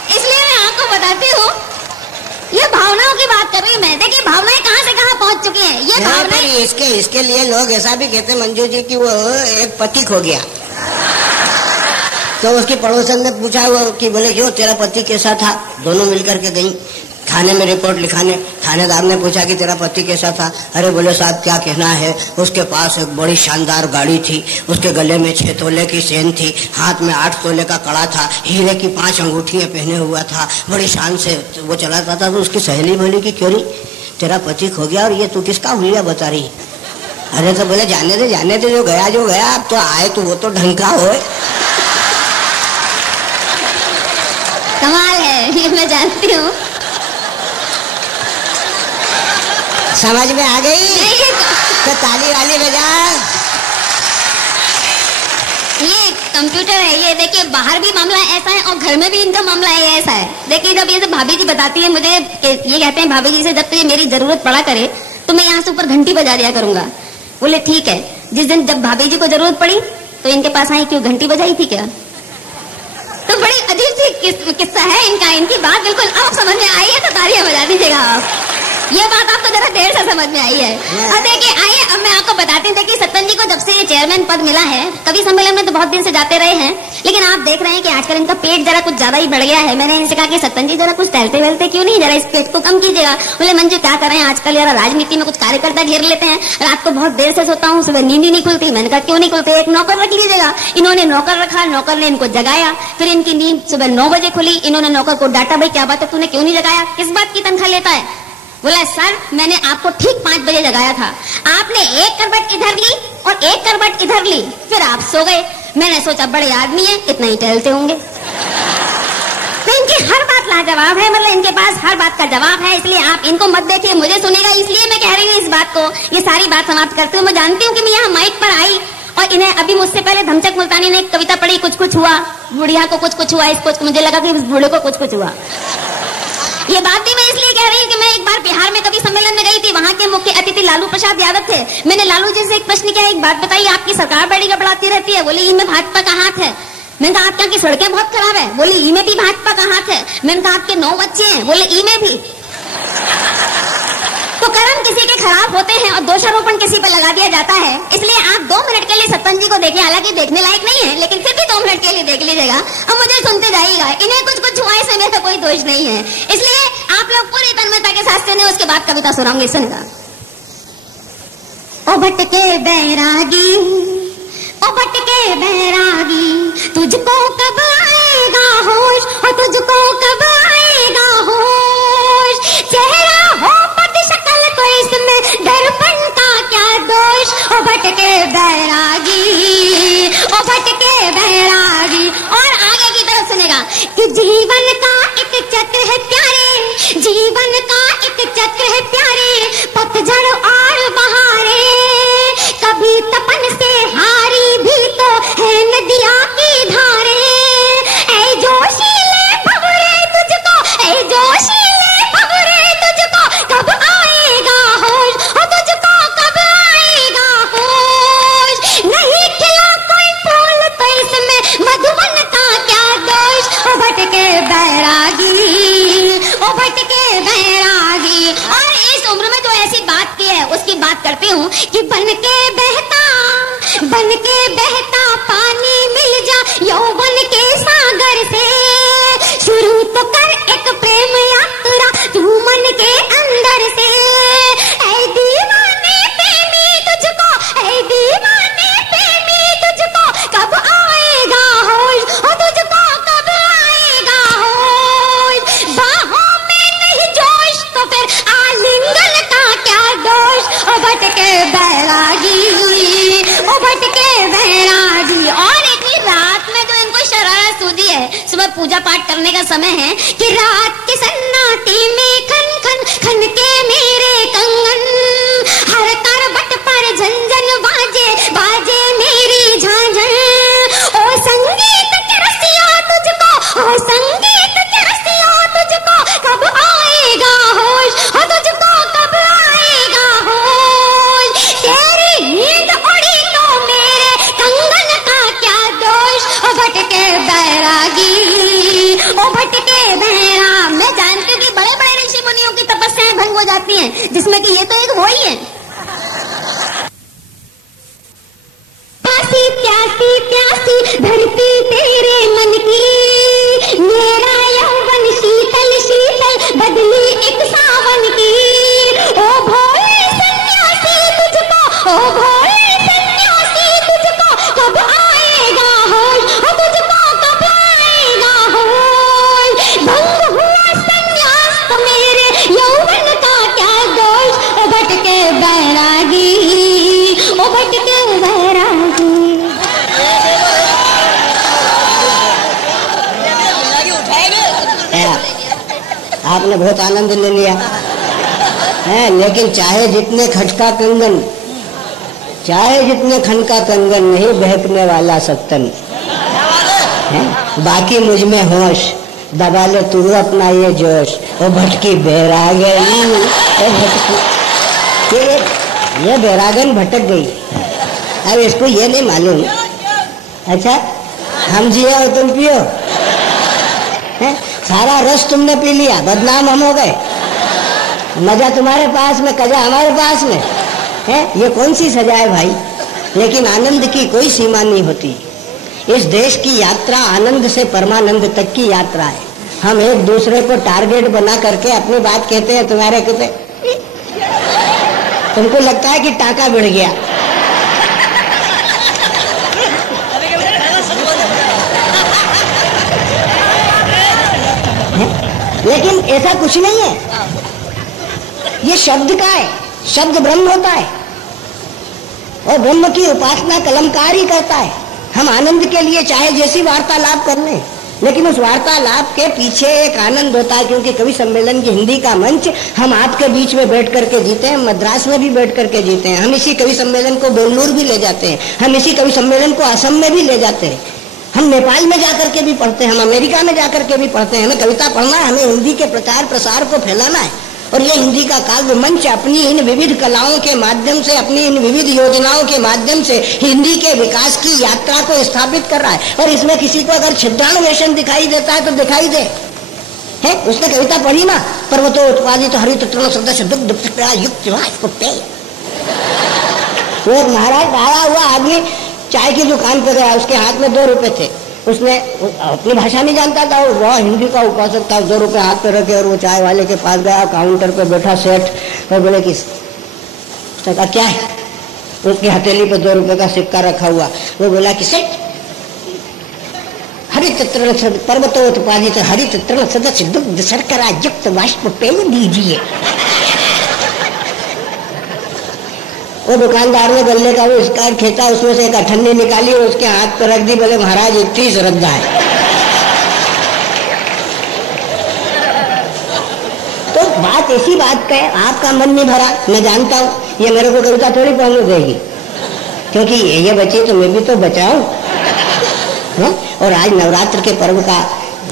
इसलिए मैं आपको बताती हूँ, ये भावनाओं की बात कर रही हूँ मैं। देखिए भावनाएं कहाँ से कहाँ पहुँच चुकी हैं। ये भावनाएं इसके लिए लोग ऐसा भी कहते हैं मंजू जी कि वो एक पति खो गया। तो उसकी पड़ोसन ने पूछा वो कि बोले क्यों तेरा पति कैसा था? दोनों मिलकर के गई थाने में रिपोर्ट लिखाने। थानेदार ने पूछा कि तेरा पति कैसा था? अरे बोले साहब क्या कहना है, उसके पास एक बड़ी शानदार गाड़ी थी, उसके गले में 6 तोले की चेन थी, हाथ में 8 तोले का कड़ा था, हीरे की 5 अंगूठियां पहने हुआ था, बड़ी शान से वो चलाता था। तो उसकी सहेली बोली कि क्यों नहीं तेरा पति खो गया और ये तू किसका हुलिया बता रही? अरे तो बोले जाने दे जो गया अब तो आए तो वो तो ढंग का हो। कमाल है, ये मैं जानती हूँ। समझ में आ गई तो ताली वाली बजा। ये कंप्यूटर है, ये देखिए बाहर भी मामला ऐसा है और घर में भी इनका मामला ऐसा है। देखिए जब ये सब भाभी जी बताती है मुझे, ये कहते हैं भाभी जी से जब तुझे मेरी जरूरत पड़ा करे तो मैं यहाँ से ऊपर घंटी बजा दिया करूंगा। बोले ठीक है। जिस दिन जब भाभी जी को जरूरत पड़ी तो इनके पास आई, क्यों घंटी बजाई थी क्या? तो बड़ी अजीब सी किस्सा है इनका। इनकी बात बिल्कुल अब समझ में आई है तो तालियां बजा दीजिएगा आप। ये बात आपको जरा देर से समझ में आई है। और देखिए आइए अब मैं आपको बताती हूँ। देखिए सत्तन जी को जब से ये चेयरमैन पद मिला है, कवि सम्मेलन में तो बहुत दिन से जाते रहे हैं, लेकिन आप देख रहे हैं कि आजकल इनका पेट जरा कुछ ज्यादा ही बढ़ गया है। मैंने इनसे कहा कि सत्तन जी जरा कुछ टहलते वहलते क्यों नहीं, जरा इस पेट को कम कीजिएगा। बोले मंजू क्या करें, आजकल यार राजनीति में कुछ कार्यकर्ता घेर लेते हैं, रात को बहुत देर से सोता हूँ, सुबह नींद ही नहीं खुलती। मैंने कहा क्यों नहीं खुलती, एक नौकर रख लीजिएगा। इन्होंने नौकर रखा, नौकर ने इनको जगाया, फिर इनकी नींद सुबह 9 बजे खुली। इन्होंने नौकर को डांटा, भाई क्या बात है तूने क्यों नहीं जगाया, किस बात की तनख्वाह लेता है? बोला सर मैंने आपको ठीक 5 बजे जगाया था, आपने एक करवट इधर ली और एक करवट इधर ली, फिर आप सो गए। मैंने सोचा बड़े आदमी है इतना ही टहलते होंगे। तो इनकी हर बात लाजवाब है, मतलब इनके पास हर बात का जवाब है। इसलिए आप इनको मत देखिए, मुझे सुनेगा। इसलिए मैं कह रही हूँ इस बात को, ये सारी बात समाप्त करती हूँ। मैं जानती हूँ कि मैं यहाँ माइक पर आई और इन्हें अभी मुझसे पहले धमचक मुल्तानी ने एक कविता पढ़ी, कुछ कुछ हुआ, बुढ़िया को कुछ कुछ हुआ, इसको मुझे लगा कि इस बूढ़े को कुछ कुछ हुआ। ये बात भी मैं इसलिए कह रही हूँ कि मैं एक बार बिहार में कवि सम्मेलन में गई थी, वहाँ के मुख्य अतिथि लालू प्रसाद यादव थे। मैंने लालू जी से एक प्रश्न किया, एक बात बताइए आपकी सरकार बड़ी गड़बड़ाती रहती है, बोले इनमें भाजपा का हाथ है। मैंने कहा आपके यहाँ की सड़कें बहुत खराब है। बोले ई में भी भाजपा का हाथ है। मैंने कहा आपके 9 बच्चे हैं। बोले ई में भी। तो कर्म किसी के खराब होते हैं और दोषारोपण किसी पर लगा दिया जाता है। इसलिए आप 2 मिनट के लिए सत्तन जी को देखिए, हालांकि देखने लायक नहीं है, लेकिन फिर भी 2 मिनट के लिए देख लीजिएगा और मुझे सुनते जाइएगा। इन्हें कुछ हुआ से मेरा कोई दोष नहीं है, इसलिए आप लोग पूरी तन्मयता के साथ सुने। उसके बाद कविता सुनाऊंगी, सुनेगा। ओ भटके बैरागी, ओ भटके बैरागी, तुझको कब आएगा होश, और तुझको कब आएगा होश। चेहरा हो पति शक्ल तो इसमें दर्पण का क्या दोष। ओ भटके बैरागी, ओ भटके बैरागी। और आगे की तरफ सुनेगा कि जीवन का एक चक्र है प्यारे, जीवन का एक चक्र है प्यारे, पतझड़ और बहारे, कभी तपन से हारी भी तो है नदिया की धारे। ऐ जोशीले भंवरे तुझको, ऐ जोशीले भंवरे तुझको कब आएगा होश, और तुझको कब आएगा होश। नहीं खिला कोई फूल तो इसमें मधुबन का क्या दोष। ओ भटके बैरागी, ओ भटके बैरागी। और इस उम्र में जो ऐसी बात की है उसकी बात करती हूँ कि बन के बहता पानी मिल जा यौवन के सागर से। शुरू तो कर एक प्रेम यात्रा तू मन के अंदर से। ऐ दीवाने प्रेमी तुझको, ऐ दीवाने प्रेमी तुझको कब आएगा होश, और तुझको कब आएगा होश। बाहों में नहीं जोश तो फिर आलिंगन का क्या दोष। ओ भटके बैरागी, ओ भटके बैरागी। और एक रात में जो इनको शरारत सूझी है, सुबह पूजा पाठ करने का समय है, कि रात के सन्नाटे में खन खन खन के मेरे कंगन, हर करवट पर झंझन बाजे बाजे मेरी झांझन। ओ संगीत के रसिया तुझको, ओ संगीत के रसिया तुझको कब आएगा होश, और तुझको कब आएगा होश। तेरी नींद उड़ी तो मेरे कंगन का क्या दोष। ओ भटके बैरागी, ओ भटके बैरा। मैं जानती हूँ कि बड़े बड़े ऋषि मुनियों की तपस्याएं भंग हो जाती हैं, जिसमें कि ये तो एक वो ही है। प्यासी प्यासी प्यासी धरती तेरे मन की, मेरा यौवन शीतल शीतल बदली एक सावन की। ओ भोले सन्यासी तुझको, ओ भोले सन्यासी तुझको कब आएगा होश, और तुझको कब आएगा होश। भंग हुआ सन्यास तो मेरे यौवन का क्या दोष। ओ भटके बैरागी, ओ भटके बैरागी। आपने बहुत आनंद ले लिया है, लेकिन चाहे जितने खटका कंगन, चाहे जितने खनका कंगन, नहीं बहकने वाला सत्तन है। बाकी मुझ में होश, दबा ले तू अपना ये जोश। ओ भटकी बैरागन, ओ भटकी, ये बैरागन भटक गई। अब इसको ये नहीं मालूम, अच्छा हम जिए और तुम पियो है? सारा रस तुमने पी लिया, बदनाम हम हो गए। मजा तुम्हारे पास में, कजा हमारे पास में है। ये कौन सी सजा है भाई। लेकिन आनंद की कोई सीमा नहीं होती। इस देश की यात्रा आनंद से परमानंद तक की यात्रा है। हम एक दूसरे को टारगेट बना करके अपनी बात कहते हैं। तुम्हारे कहते तुमको लगता है कि टाका बढ़ गया, लेकिन ऐसा कुछ नहीं है। ये शब्द का है, शब्द ब्रह्म होता है और ब्रह्म की उपासना कलमकार ही करता है। हम आनंद के लिए चाहे जैसी वार्तालाप कर लें, लेकिन उस वार्तालाप के पीछे एक आनंद होता है। क्योंकि कवि सम्मेलन की हिंदी का मंच हम आपके बीच में बैठ करके जीते हैं, मद्रास में भी बैठ करके जीते हैं। हम इसी कवि सम्मेलन को बेंगलुरु भी ले जाते हैं, हम इसी कवि सम्मेलन को असम में भी ले जाते हैं, हम नेपाल में जाकर के भी पढ़ते हैं, हम अमेरिका में जाकर के भी पढ़ते हैं। हमें कविता पढ़ना है, हमें हिंदी के प्रचार प्रसार को फैलाना है। और ये हिंदी का काव्य मंच अपनी इन विविध कलाओं के माध्यम से, अपनी इन विविध योजनाओं के माध्यम से हिंदी के विकास की यात्रा को स्थापित कर रहा है। और इसमें किसी को अगर छिद्रान्वेषण दिखाई देता है तो दिखाई दे, है उसने कविता पढ़ी ना, पर्वतो उत्पादित हरित तृण सदस्य दुग्ध युक्त कुत्ते। वो महाराज आया हुआ आदमी चाय की दुकान पर गया, उसके हाथ में 2 रुपए थे, उसने अपनी भाषा नहीं जानता था, वो हिंदी का उपासक था, 2 रुपए हाथ पे रखे और वो चाय वाले के पास गया, काउंटर पे बैठा सेठ और बोले कि उसने कहा क्या है, उसकी हथेली पे 2 रुपए का सिक्का रखा हुआ। वो बोला कि सेठ हरित तृण पर्वतोत्पादित हरित तृण सदस्य दुग्ध शर्करा युक्त वाष्प पेय दीजिए। वो दुकानदार ने गले का वो स्कार्फ खींचा, उसमें से एक अठन्नी निकाली और उसके हाथ पर रख दी, बोले महाराज इतनी श्रद्धा है। तो बात ऐसी बात है, आपका मन नहीं भरा, मैं जानता हूँ, ये मेरे को कविता थोड़ी पढ़ने देगी, क्योंकि ये बच्चे तो मैं भी तो बचाऊं। और आज नवरात्र के पर्व का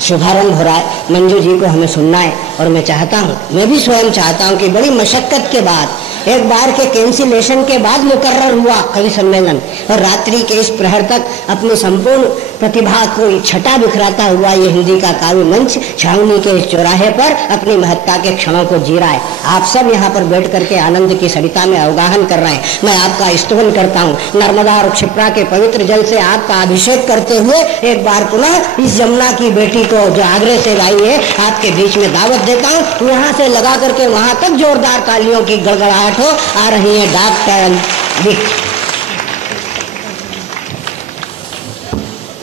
शुभारंभ हो रहा है, मंजू जी को हमें सुनना है और मैं चाहता हूँ, मैं भी स्वयं चाहता हूँ कि बड़ी मशक्कत के बाद, एक बार के कैंसिलेशन के बाद मुकर्रर हुआ कवि सम्मेलन और रात्रि के इस प्रहर तक अपनी संपूर्ण प्रतिभा को छटा बिखराता हुआ ये हिंदी का काव्य मंच छावनी के इस चौराहे पर अपनी महत्ता के क्षणों को जी रहा है। आप सब यहाँ पर बैठ करके आनंद की सरिता में अवगाहन कर रहे हैं। मैं आपका स्तुति करता हूँ, नर्मदा और क्षिप्रा के पवित्र जल से आपका अभिषेक करते हुए एक बार पुनः इस जमुना की बेटी को जो आगरे से लाई है आपके बीच में दावत देता हूँ। यहाँ से लगा करके वहां तक जोरदार तालियों की गड़गड़ाहट हो आ रही है। डॉक्टर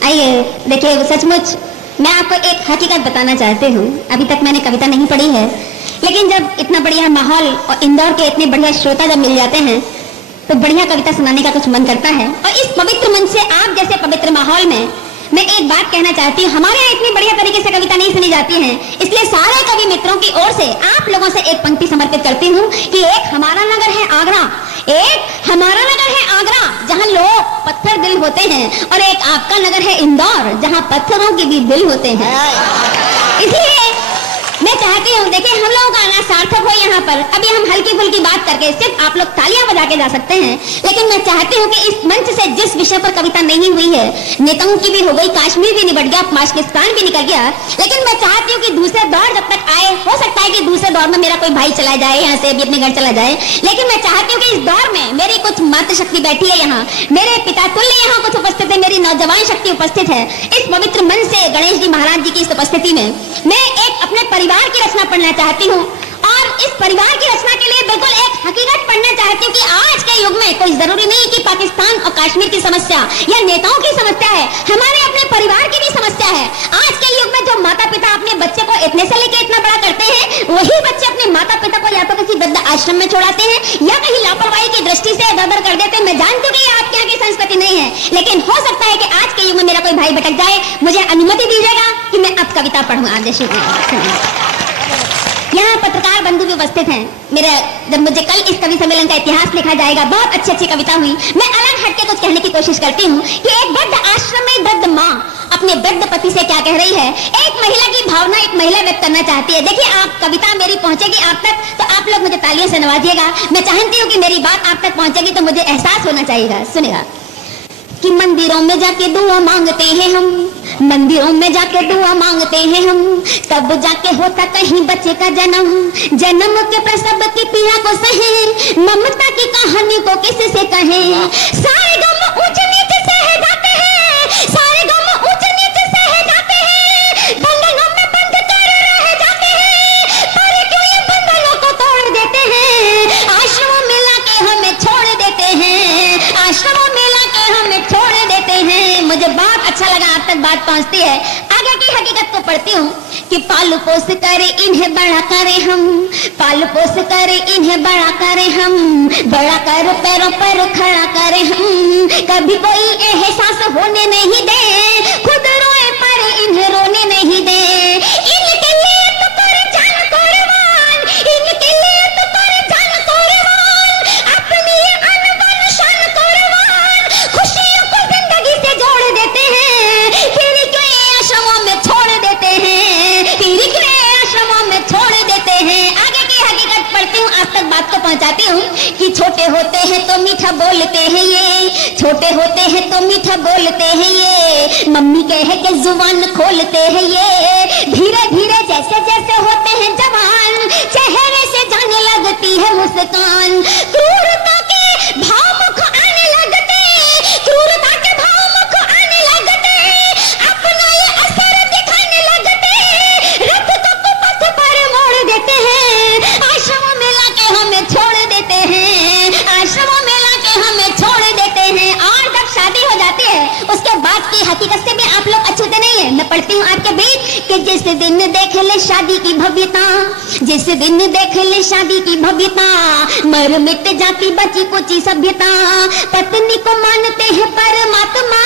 आइए देखिए, सचमुच मैं आपको एक हकीकत बताना चाहती हूँ। अभी तक मैंने कविता नहीं पढ़ी है, लेकिन जब इतना बढ़िया माहौल और इंदौर के इतने बढ़िया श्रोता जब मिल जाते हैं तो बढ़िया कविता सुनाने का कुछ मन करता है। और इस पवित्र मंच से, आप जैसे पवित्र माहौल में मैं एक बात कहना चाहती हूँ, हमारे यहाँ इतनी बढ़िया तरीके से कविता नहीं सुनी जाती है, इसलिए सारे कवि मित्रों की ओर से आप लोगों से एक पंक्ति समर्पित करती हूँ कि एक हमारा नगर है आगरा, एक हमारा नगर है आगरा जहाँ लोग पत्थर दिल होते हैं, और एक आपका नगर है इंदौर जहाँ पत्थरों के भी दिल होते हैं। इसलिए मैं चाहती हूँ, देखिए हम लोगों का आना सार्थक हो यहाँ पर। अभी हम हल्की फुल्की बात करके सिर्फ आप लोग तालियां बजा के जा सकते हैं, लेकिन मैं चाहती हूँ कि इस मंच से जिस विषय पर कविता नहीं हुई है, नेताओं की भी हो गई, कश्मीर भी निबट गया, पाकिस्तान भी निकल गया, लेकिन मैं चाहती हूँ कि दूसरे दौर जब तक आए, हो सकता है कि दूसरे दौर में मेरा कोई भाई चला जाए, यहाँ से भी अपने घर चला जाए, लेकिन मैं चाहती हूँ कि इस दौर में मेरी कुछ मातृशक्ति बैठी है यहाँ, मेरे पिता तुल्य यहाँ कुछ उपस्थित है, मेरी नौजवान शक्ति उपस्थित है। इस पवित्र मंच से गणेश जी महाराज जी की इस उपस्थिति में मैं एक अपने परिवार की रचना पढ़ना चाहती हूँ, और इस परिवार की रचना के लिए बिल्कुल एक हकीकत पढ़ना चाहती हूँ कि आज के युग में कोई जरूरी नहीं कि पाकिस्तान और कश्मीर की समस्या या नेताओं की समस्या है, हमारे अपने परिवार की भी समस्या है। आज के युग में जो माता पिता अपने बच्चे को इतने से लेकर इतना बड़ा करते हैं, वही बच्चे अपने माता पिता को या तो किसी वृद्ध आश्रम में छोड़ाते हैं या कहीं लापरवाही की दृष्टि से इधर कर देते हैं। मैं जानती हूँ कि आपके यहाँ की संस्कृति नहीं है, लेकिन हो सकता है कि आज के युग में मेरा कोई भाई भटक जाए, मुझे अनुमति दीजिएगा कि मैं अब कविता पढ़ूं। आज यहाँ पत्रकार बंधु भी उपस्थित हैं। मेरे जब मुझे कल इस कवि सम्मेलन का इतिहास लिखा जाएगा, बहुत अच्छी अच्छी कविता हुई, मैं अलग हटके कुछ कहने की कोशिश करती हूँ कि एक वृद्ध आश्रम में वृद्ध माँ अपने वृद्ध पति से क्या कह रही है। एक महिला की भावना एक महिला व्यक्त करना चाहती है। देखिए, आप कविता मेरी पहुंचेगी आप तक तो आप लोग मुझे तालियों से नवाजिएगा। मैं चाहती हूँ कि मेरी बात आप तक पहुंचेगी तो मुझे एहसास होना चाहिए। सुनेगा कि मंदिरों में जाके दुआ मांगते हैं हम, मंदिरों में जाके दुआ मांगते हैं हम, तब जाके होता कहीं बच्चे का जन्म, जन्म के प्रसव की पीड़ा को सहे, ममता की कहानी को किसी से कहे। सारे गम ऊंच नीच सहे जाते हैं, सारे गम ऊंच नीच सहे जाते हैं, बंधनों में बंद कर रह जाते हैं, पर क्यों ये बंधनों को तोड़ देते हैं, आश्रमों में लाके हमें छोड़ देते हैं, आश्रमों में लाके हमें छोड़ देते हैं। मुझे बहुत अच्छा लगा, आप तक बात पहुंचती है। आगे की हकीकत को पढ़ती हूँ कि पाल पोस करे इन्हें बड़ा करे हम, पाल पोस करे इन्हें बड़ा करे हम, बड़ा कर पैरों पर खड़ा करे हम, कभी कोई एहसास होने नहीं दे, खुद रोए पर इन्हें रोने नहीं दे। इनके लिए तो करे जान कुर्बान, इनके लिए तो करे जान कुर्बान, अपनी अनबन शान कुर्बान, खुशियों को जिंदगी से जोड़ देते हैं, फिर क्यों आश्रमों में छोड़ देते हैं, फिर क्यों आश्रमों में छोड़ देते हैं। आगे की हकीकत पहुंचाती हूँ कि छोटे होते हैं तो मीठा बोलते हैं ये, छोटे होते हैं तो मीठा बोलते हैं ये, मम्मी कहे के जुबान खोलते हैं ये, धीरे धीरे जैसे जैसे होते हैं जवान, चेहरे से जाने लगती है मुस्कान, क्रूरता के भाव मुख आने लगते, क्रूरता के भाव मुख आने लगते, अपना ये असर दिखाने लगते, रथ को कुपथ पर मोड़ देते हैं, आश्रमों में लाके हमें छोड़ देते हैं, आश्रमों में लाके हमें छोड़ देते हैं। और जब शादी हो जाती है उसके बाद की हकीकत से भी आप लोग अछूते नहीं है। मैं पढ़ती हूँ आपके बीच कि जिस दिन देख ले शादी की भव्यता, जिस दिन देख ले शादी की भव्यता, मर मिट जाती बची कुची सभ्यता, पत्नी को मानते हैं परमात्मा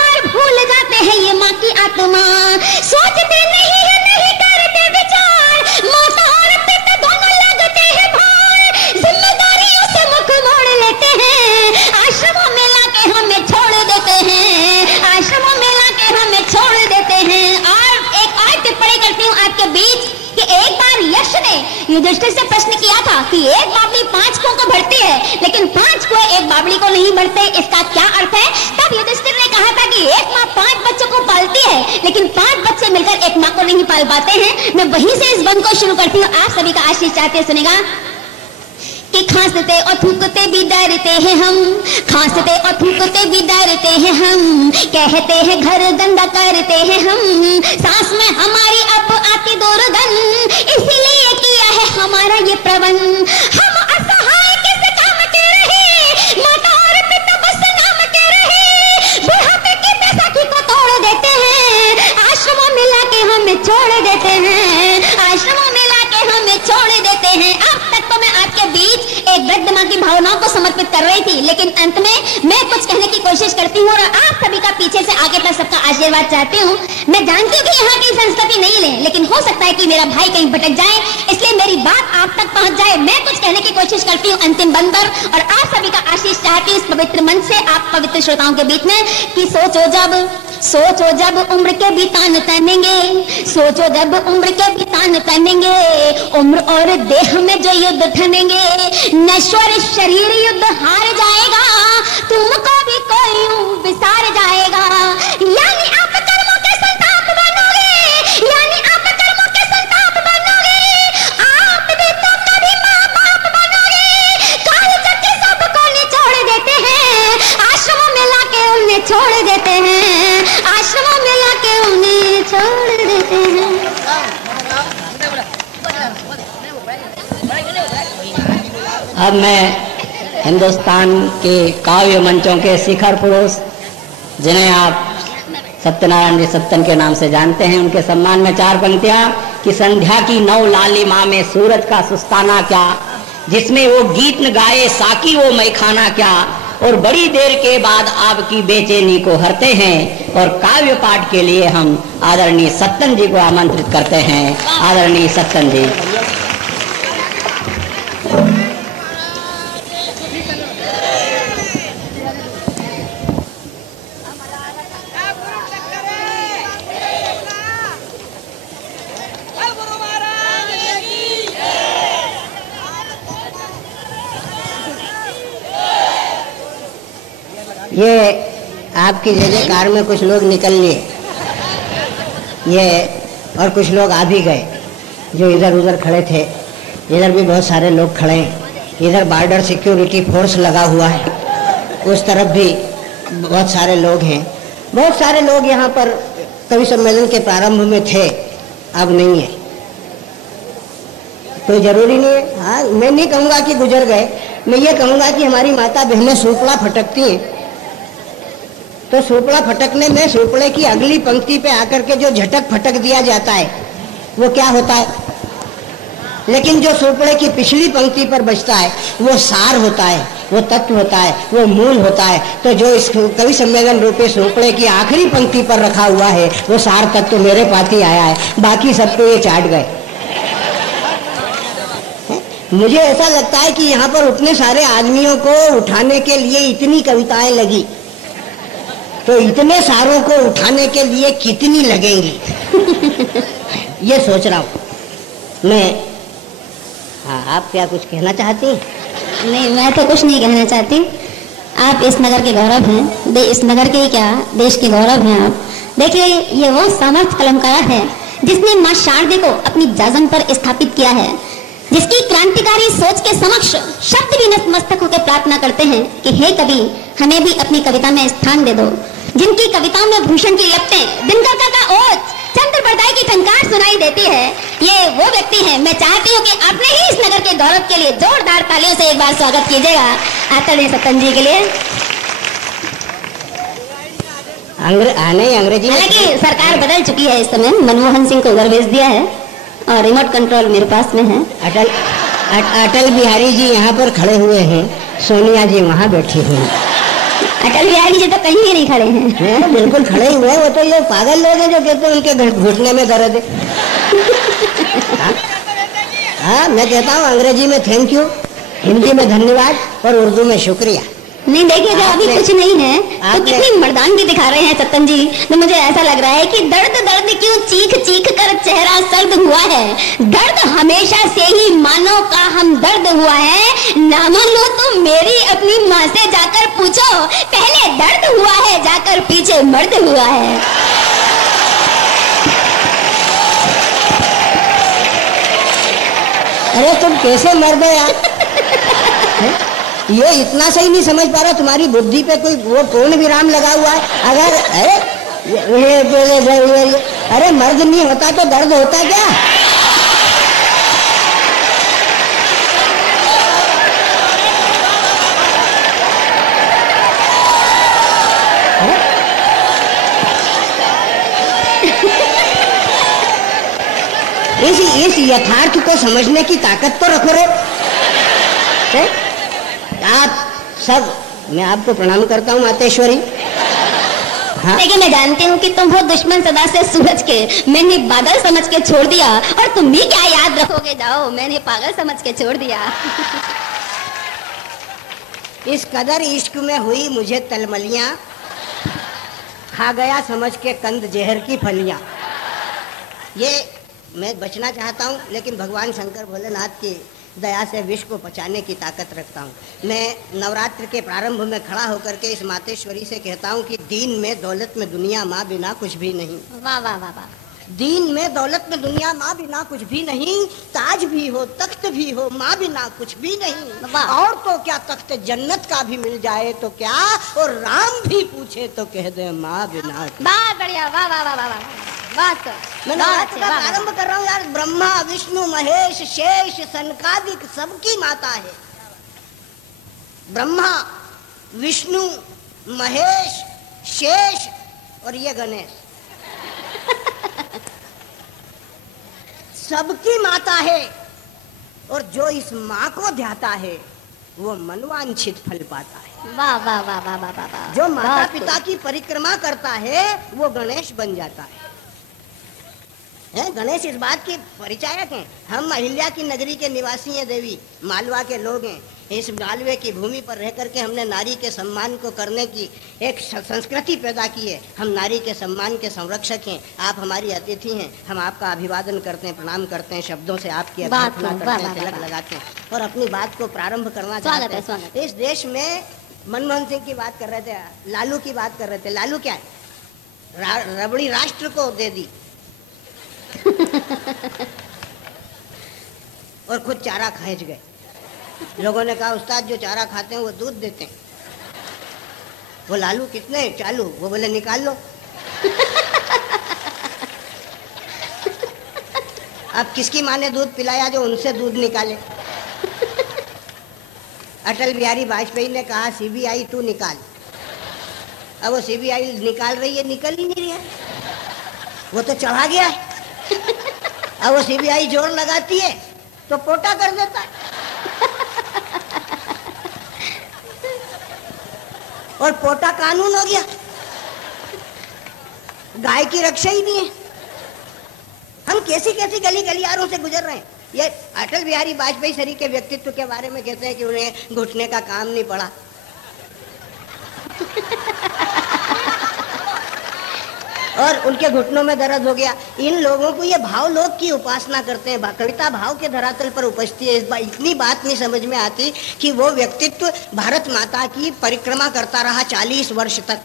और भूल जाते हैं ये माँ की आत्मा, सोचते नहीं है नहीं करते विचार, माता और पिता दोनों लगते हैं भार, जिम्मेदारियों से मुख मोड़ लेते हैं, आश्रमों में लाके हमें छोड़ देते हैं, आश्रमों में लाके हमें छोड़ देते हैं। और एक और टिप्पणी करती हूँ आपके बीच कि एक बार यक्ष ने युधिष्ठिर से प्रश्न किया था कि एक बावली 5 कुओं को भरती है लेकिन 5 कुएं एक बावली को नहीं भरते, इसका क्या अर्थ है? तब युधिष्ठिर ने कहा था कि एक माँ 5 बच्चों को पालती है लेकिन 5 बच्चे मिलकर एक माँ को नहीं पाल पाते हैं। मैं वहीं से इस बंद को शुरू करती हूँ, आप सभी का आशीष चाहते सुनेगा कि खांसते और थूकते भी डरते हैं हम, खांसते और थूकते भी डरते हैं हम, कहते हैं घर गंदा करते हैं हम, सांस में हमारी अब आती दुर्गंध, इसीलिए किया है हमारा ये प्रबंध, हम असहाय किस काम के रहे, माता और पिता बस नाम के रहे, बुढ़ापे की बैसाखी को तोड़ देते हैं, आश्रमों में लाके हमें छोड़ देते हैं, आश्रमों में लाके हमें छोड़ देते हैं। अब तक तो मैं आपके बीच एक वृद्ध माँ की भावनाओं को समर्पित कर रही थी, लेकिन अंत में मैं कुछ कहने की कोशिश करती हूँ और आप सभी का पीछे से आगे तक सबका आशीर्वाद चाहती हूँ। मैं जानती हूँ कि यहाँ की संस्कृति नहीं ले, लेकिन हो सकता है कि मेरा भाई कहीं भटक जाए, इसलिए मेरी बात आप तक पहुँच जाए। मैं कुछ कहने की कोशिश करती हूँ अंतिम बंद पर, और आप सभी का आशीष चाहती हूँ इस पवित्र मंच से आप पवित्र श्रोताओं के बीच में कि सोचो जब उम्र के भी तान तनेंगे, सोचो जब उम्र के भी तान तनेंगे, उम्र और देह में जो युद्ध ठनेंगे, नश्वर शरीर युद्ध हार जाएगा, तुमको भी कोई विसार जाएगा, यानी आप कर्मों के संताप बनोगे, यानी आप कर्मों के संताप बनोगे, आप भी तो कभी माँ बाप बनोगे, काल चक्के सबको निचोड़ देते हैं, आश्रमों में लाके उन्हें छोड़ देते हैं, आश्रमों में लाके उन्हें छोड़ देते हैं। अब मैं हिंदुस्तान के काव्य मंचों के शिखर पुरुष जिन्हें आप सत्यनारायण जी सत्यन के नाम से जानते हैं, उनके सम्मान में 4 पंक्तियां कि संध्या की 9 लालिमा में सूरज का सुस्ताना क्या, जिसमें वो गीत न गाए साकी वो मैखाना क्या, और बड़ी देर के बाद आपकी बेचैनी को हरते हैं। और काव्य पाठ के लिए हम आदरणीय सत्यन जी को आमंत्रित करते हैं। आदरणीय सत्यन जी। ये आपकी जयकार में कुछ लोग निकल लिए, ये और कुछ लोग आ भी गए जो इधर उधर खड़े थे। इधर भी बहुत सारे लोग खड़े हैं, इधर बॉर्डर सिक्योरिटी फोर्स लगा हुआ है, उस तरफ भी बहुत सारे लोग हैं। बहुत सारे लोग यहाँ पर कवि सम्मेलन के प्रारंभ में थे, अब नहीं है, कोई जरूरी नहीं है। हाँ, मैं नहीं कहूँगा कि गुजर गए, मैं ये कहूँगा कि हमारी माता बहनें सूपड़ा फटकती हैं, तो सूपड़ा फटकने में सूपड़े की अगली पंक्ति पे आकर के जो झटक फटक दिया जाता है वो क्या होता है, लेकिन जो सूपड़े की पिछली पंक्ति पर बचता है वो सार होता है, वो तत्व होता है, वो मूल होता है। तो जो इस कवि सम्मेलन रूपी सूपड़े की आखिरी पंक्ति पर रखा हुआ है वो सार तत्व मेरे पास ही आया है, बाकी सबको ये चाट गए। मुझे ऐसा लगता है कि यहाँ पर उतने सारे आदमियों को उठाने के लिए इतनी कविताएं लगी, तो इतने सारों को उठाने के लिए कितनी लगेंगी ये सोच रहा हूँ मैं। हाँ, आप क्या कुछ कहना चाहती हैं? नहीं, मैं तो कुछ नहीं कहना चाहती। आप इस नगर के गौरव हैं, इस नगर के क्या देश के गौरव हैं आप। देखिए, ये वो समर्थ कलमकार है जिसने माँ शारदे को अपनी जाजम पर स्थापित किया है, जिसकी क्रांतिकारी सोच के समक्ष शब्द भी नतमस्तक होकर प्रार्थना करते हैं कि हे कवि, हमें भी अपनी कविता में स्थान दे दो। जिनकी कविताओं में भूषण की लपटें, दिनकर का ओज, चंद्र बरदाई की टंकार सुनाई देती है, ये वो व्यक्ति है। मैं चाहती हूँ कि आपने ही इस नगर के गौरव के लिए जोरदार तालियों से एक बार स्वागत कीजिएगा आदरणीय सत्तन जी के लिए। अंग्रेजी, हालांकि सरकार बदल चुकी है इस समय, मनमोहन सिंह को घर भेज दिया है और रिमोट कंट्रोल मेरे पास में है। अटल बिहारी जी यहाँ पर खड़े हुए हैं, सोनिया जी वहाँ बैठी हुई हैं। अटल बिहारी जी तो कहीं भी नहीं खड़े हैं। बिल्कुल खड़े हुए हैं। वो तो ये पागल लोग हैं जो कहते हैं उनके घुटने में दर्द है। हाँ, मैं कहता हूँ अंग्रेजी में थैंक यू, हिंदी में धन्यवाद और उर्दू में शुक्रिया। नहीं, देखिए, जब अभी कुछ नहीं है तो कितनी मर्दानगी दिखा रहे हैं सत्तन जी। तो मुझे ऐसा लग रहा है कि दर्द दर्द क्यों चीख चीख कर चेहरा सर्द हुआ है। दर्द हमेशा से ही मानो का हम दर्द हुआ है। ना मानो तो मेरी अपनी माँ से जाकर पूछो, पहले दर्द हुआ है जाकर पीछे मर्द हुआ है। अरे तुम कैसे मर्द हो यार? ये इतना सही नहीं समझ पा रहा, तुम्हारी बुद्धि पे कोई वो पूर्ण विराम लगा हुआ है। अरे मर्द नहीं होता तो दर्द होता क्या? इस यथार्थ को समझने की ताकत तो रखो रे। आप सब, मैं आपको प्रणाम करता हूँ मातेश्वरी। हाँ? लेकिन मैं जानती हूँ कि तुम हो दुश्मन सदा से सूरज के, मैंने बादल समझ के छोड़ दिया और तुम भी क्या याद रखोगे, जाओ मैंने पागल समझ के छोड़ दिया। इस कदर इश्क में हुई मुझे तलमलियां, खा गया समझ के कंद जहर की फलियां। ये मैं बचना चाहता हूँ, लेकिन भगवान शंकर भोलेनाथ की दया से विष को पचाने की ताकत रखता हूँ। मैं नवरात्र के प्रारंभ में खड़ा होकर के इस मातेश्वरी से कहता हूँ कि दीन में दौलत में दुनिया माँ बिना कुछ भी नहीं। वाह वाह वाह वाह। दीन में दौलत में दुनिया माँ बिना कुछ भी नहीं। ताज भी हो, तख्त भी हो, माँ बिना कुछ भी नहीं। और तो क्या तख्त जन्नत का भी मिल जाए तो क्या, और राम भी पूछे तो कह दे माँ बिना। बहुत बढ़िया, वाह वाह वाह वाह वाह। मैं प्रारंभ कर रहा हूँ यार। ब्रह्मा विष्णु महेश शेष सनकादिक सबकी माता है। ब्रह्मा विष्णु महेश शेष और ये गणेश सबकी माता है। और जो इस माँ को ध्याता है वो मनवांछित फल पाता है। वाह वाह वाह वाह वाह वाह। जो माता पिता की परिक्रमा करता है वो गणेश बन जाता है। गणेश इस बात के परिचायक हैं। हम अहिल्या की नगरी के निवासी हैं देवी, मालवा के लोग हैं। इस मालवे की भूमि पर रह करके हमने नारी के सम्मान को करने की एक संस्कृति पैदा की है। हम नारी के सम्मान के संरक्षक हैं। आप हमारी अतिथि हैं, हम आपका अभिवादन करते हैं, प्रणाम करते हैं, शब्दों से आपकी अभ्यर्थना करते हैं, तिलक लगाते हैं और अपनी बात को प्रारंभ करना चाहते हैं। इस देश में मनमोहन सिंह की बात कर रहे थे, लालू की बात कर रहे थे। लालू क्या है? रबड़ी राष्ट्र को दे दी और खुद चारा खींच गए। लोगों ने कहा उस्ताद जो चारा खाते हैं वो दूध देते हैं। वो लालू कितने चालू? वो बोले निकाल लो। अब किसकी माँ ने दूध पिलाया जो उनसे दूध निकाले? अटल बिहारी वाजपेयी ने कहा सीबीआई तू निकाल। अब वो सीबीआई निकाल रही है, निकल ही नहीं रही है, वो तो चढ़ा गया है। अब वो सीबीआई जोर लगाती है तो पोटा कर देता है और पोटा कानून हो गया। गाय की रक्षा ही नहीं है। हम कैसी कैसी गली गलियारों से गुजर रहे हैं। ये अटल बिहारी वाजपेयी सरी के व्यक्तित्व के बारे में कहते हैं कि उन्हें घुटने का काम नहीं पड़ा। और उनके घुटनों में दर्द हो गया। इन लोगों को ये भाव लोग की उपासना करते हैं, कविता भाव के धरातल पर उपजती है। इतनी बात नहीं समझ में आती कि वो व्यक्तित्व भारत माता की परिक्रमा करता रहा 40 वर्ष तक।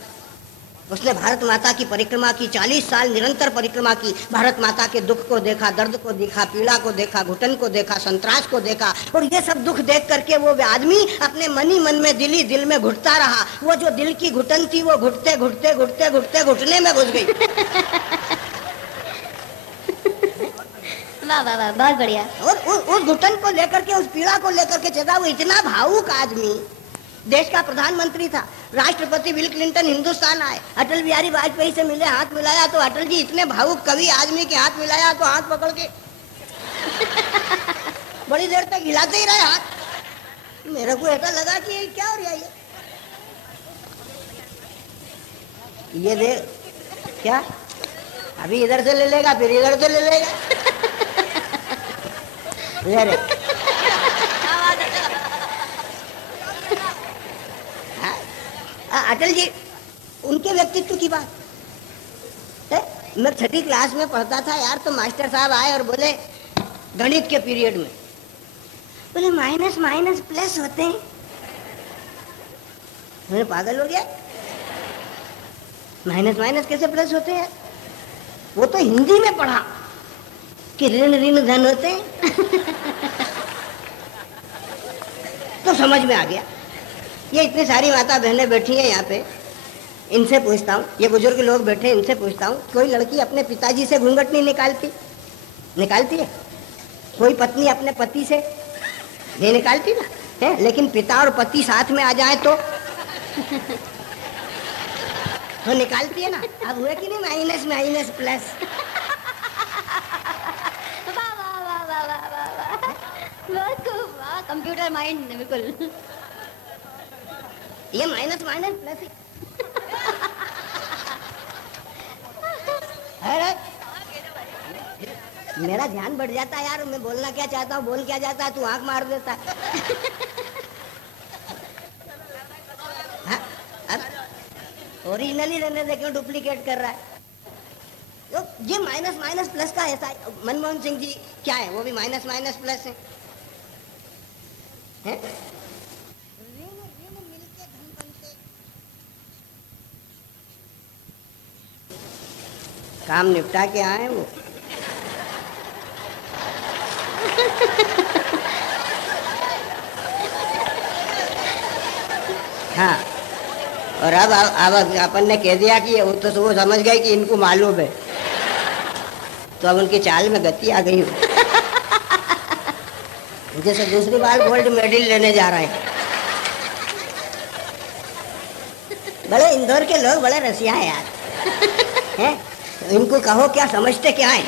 उसने भारत माता की परिक्रमा की, 40 साल निरंतर परिक्रमा की। भारत माता के दुख को देखा, दर्द को देखा, पीड़ा को देखा, घुटन को देखा, संतरास को देखा, और ये सब दुख देख करके वो आदमी अपने मन ही मन में, दिल में घुटता रहा। वो जो दिल की घुटन थी वो घुटते घुटते घुटते घुटते घुटने में घुस गई। वाह वाह वाह, बहुत बढ़िया। और उस घुटन को लेकर के, उस पीड़ा को लेकर के चला। वो इतना भावुक आदमी, देश का प्रधानमंत्री था, राष्ट्रपति बिल क्लिंटन हिंदुस्तान आए, अटल बिहारी वाजपेयी से मिले, हाथ मिलाया तो अटल जी इतने भावुक कवि आदमी के हाथ मिलाया तो हाथ पकड़ के बड़ी देर तक हिलाते ही रहे हाथ। मेरे को ऐसा लगा कि ये क्या हो रहा है, ये देख क्या अभी इधर से ले लेगा फिर इधर से ले लेगा। अटल जी उनके व्यक्तित्व की बात है। मैं 6ठी क्लास में पढ़ता था यार, तो मास्टर साहब आए और बोले गणित के पीरियड में, बोले माइनस माइनस प्लस होते हैं। मैं पागल हो गया, माइनस माइनस कैसे प्लस होते हैं? वो तो हिंदी में पढ़ा कि ऋण ऋण धन होते हैं। तो समझ में आ गया। ये इतनी सारी माता बहनें बैठी हैं यहाँ पे, इनसे पूछता हूँ, ये बुजुर्ग लोग बैठे हैं, इनसे पूछता हूँ, कोई लड़की अपने पिताजी से घूंघट नहीं निकालती? निकालती है। कोई पत्नी अपने पति से नहीं निकालती ना है? लेकिन पिता और पति साथ में आ जाए तो निकालती है ना। अब हुए कि नहीं minus minus plus? Computer mind बिल्कुल। ये माइनस माइनस प्लस है। मेरा ध्यान बढ़ जाता है यार, मैं बोलना क्या चाहता हूँ, बोल क्या जाता है, तू आंख मार देता है। ओरिजिनली रहने दे, क्यों डुप्लीकेट कर रहा है? तो ये माइनस माइनस प्लस का ऐसा, मनमोहन सिंह जी क्या है, वो भी माइनस माइनस प्लस है? काम निपटा के आए वो। हाँ, और अब अपन ने कह दिया कि वो तो वो समझ गए कि इनको मालूम है, तो अब उनकी चाल में गति आ गई। जैसे दूसरी बार गोल्ड मेडल लेने जा रहे हैं। बड़े इंदौर के लोग बड़े रसिया हैं यार, हैं? इनको कहो क्या समझते क्या है?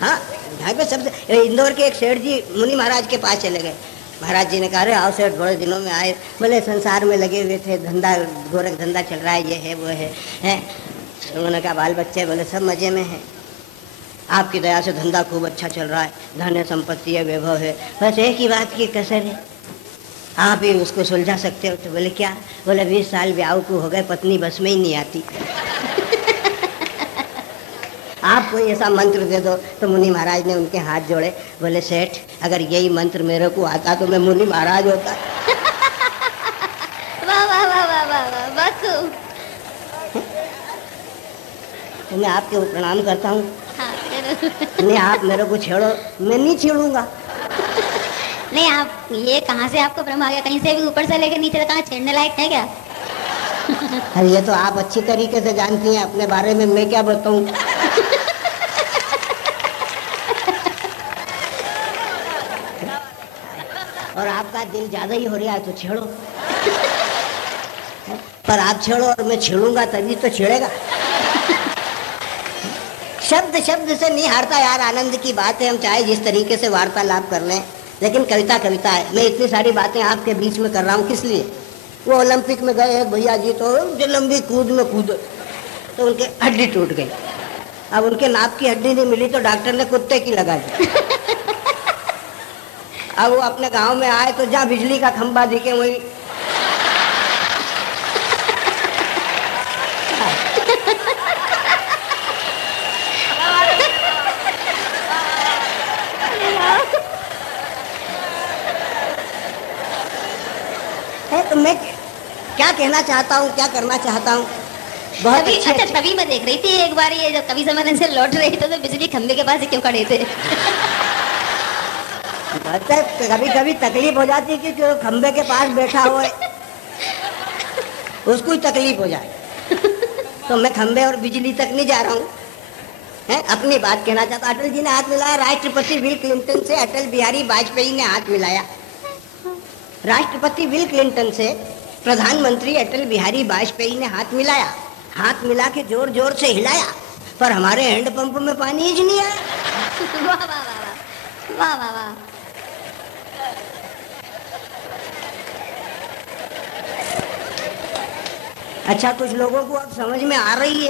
हाँ, यहाँ पे सबसे इंदौर के एक सेठ जी मुनि महाराज के पास चले गए। महाराज जी ने कहा, अरे आओ सेठ, बड़े दिनों में आए। बोले संसार में लगे हुए थे, धंधा गोरख धंधा चल रहा है, ये है वो है, हैं? उन्होंने कहा बाल बच्चे? बोले सब मजे में है, आपकी दया से धंधा खूब अच्छा चल रहा है, धन है, संपत्ति है, वैभव है, बस एक ही बात की कसर है, आप ही उसको सुलझा सकते हो। तो बोले क्या? बोले 20 साल ब्याह को हो गए, पत्नी बस में ही नहीं आती। आप कोई ऐसा मंत्र दे दो। तो मुनि महाराज ने उनके हाथ जोड़े, बोले सेठ अगर यही मंत्र मेरे को आता तो मैं मुनि महाराज होता। वाह वाह वाह वाह वाह वाह, तो मैं आपके प्रणाम करता हूँ। हाँ, नहीं आप मेरे को छेड़ो, मैं नहीं छेड़ूंगा। नहीं, आप ये कहाँ से आपको भ्रम आ गया? कहीं से भी ऊपर से लेकर नीचे तक कहाँ छेड़ने लायक है क्या? अरे ये तो आप अच्छी तरीके से जानती हैं अपने बारे में, मैं क्या बताऊं। और आपका दिल ज्यादा ही हो रहा है तो छेड़ो, पर आप छेड़ो और मैं छेड़ूंगा तभी तो छेड़ेगा। शब्द शब्द से नहीं हारता यार, आनंद की बात है। हम चाहे जिस तरीके से वार्तालाप कर लें, लेकिन कविता कविता है। मैं इतनी सारी बातें आपके बीच में कर रहा हूँ किस लिए? वो ओलंपिक में गए एक भैया जी, तो जो लंबी कूद में कूदे तो उनके हड्डी टूट गई। अब उनके नाप की हड्डी नहीं मिली तो डॉक्टर ने कुत्ते की लगा दी। अब वो अपने गांव में आए तो जहाँ बिजली का खंभा दिखे वहीं क्या कहना चाहता हूँ, क्या करना चाहता हूँ। बहुत अच्छा, तभी मैं देख रही थी एक बार ये जब कभी जमाने से लौट रहे थे तो बिजली खंभे के पास ही क्यों खड़े थे। कभी कभी तकलीफ हो जाती है कि जो खंभे के पास बैठा हुआ है उसको ही तकलीफ हो जाए, तो मैं खंभे और बिजली तक नहीं जा रहा हूँ। अपनी बात कहना चाहता। अटल जी ने हाथ मिलाया, राष्ट्रपति बिल क्लिंटन से अटल बिहारी वाजपेयी ने हाथ मिलाया। राष्ट्रपति बिल क्लिंटन से प्रधानमंत्री अटल बिहारी वाजपेयी ने हाथ मिलाया। हाथ मिला के जोर जोर से हिलाया, पर हमारे हैंडपंप में पानी ही नहीं आया। वाह वाह वाह वाह वाह वाह। अच्छा, कुछ लोगों को अब समझ में आ रही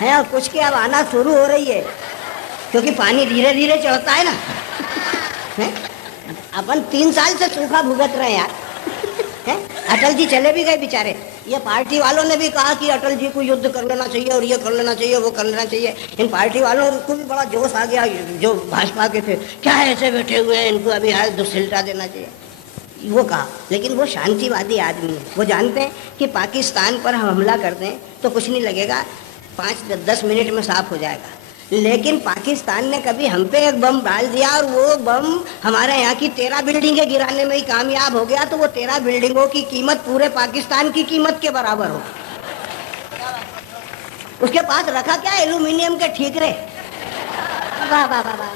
है और कुछ के अब आना शुरू हो रही है, क्योंकि पानी धीरे धीरे चढ़ता है ना। अपन 3 साल से सूखा भुगत रहे यार। अटल जी चले भी गए बेचारे। ये पार्टी वालों ने भी कहा कि अटल जी को युद्ध कर लेना चाहिए और ये कर लेना चाहिए, वो कर लेना चाहिए। इन पार्टी वालों को भी बड़ा जोश आ गया, जो भाजपा के थे, क्या ऐसे बैठे हुए हैं, इनको अभी हाल दुस्सिल्टा देना चाहिए, वो कहा। लेकिन वो शांतिवादी आदमी है, वो जानते हैं कि पाकिस्तान पर हम हमला कर दें तो कुछ नहीं लगेगा, 5-10 मिनट में साफ हो जाएगा। लेकिन पाकिस्तान ने कभी हम पे एक बम डाल दिया और वो बम हमारे यहाँ की 13 बिल्डिंगें गिराने में ही कामयाब हो गया, तो वो 13 बिल्डिंगों की कीमत पूरे पाकिस्तान की कीमत के बराबर हो। उसके पास रखा क्या, एल्यूमिनियम के ठीकरे। वाह वाह वाह वाह।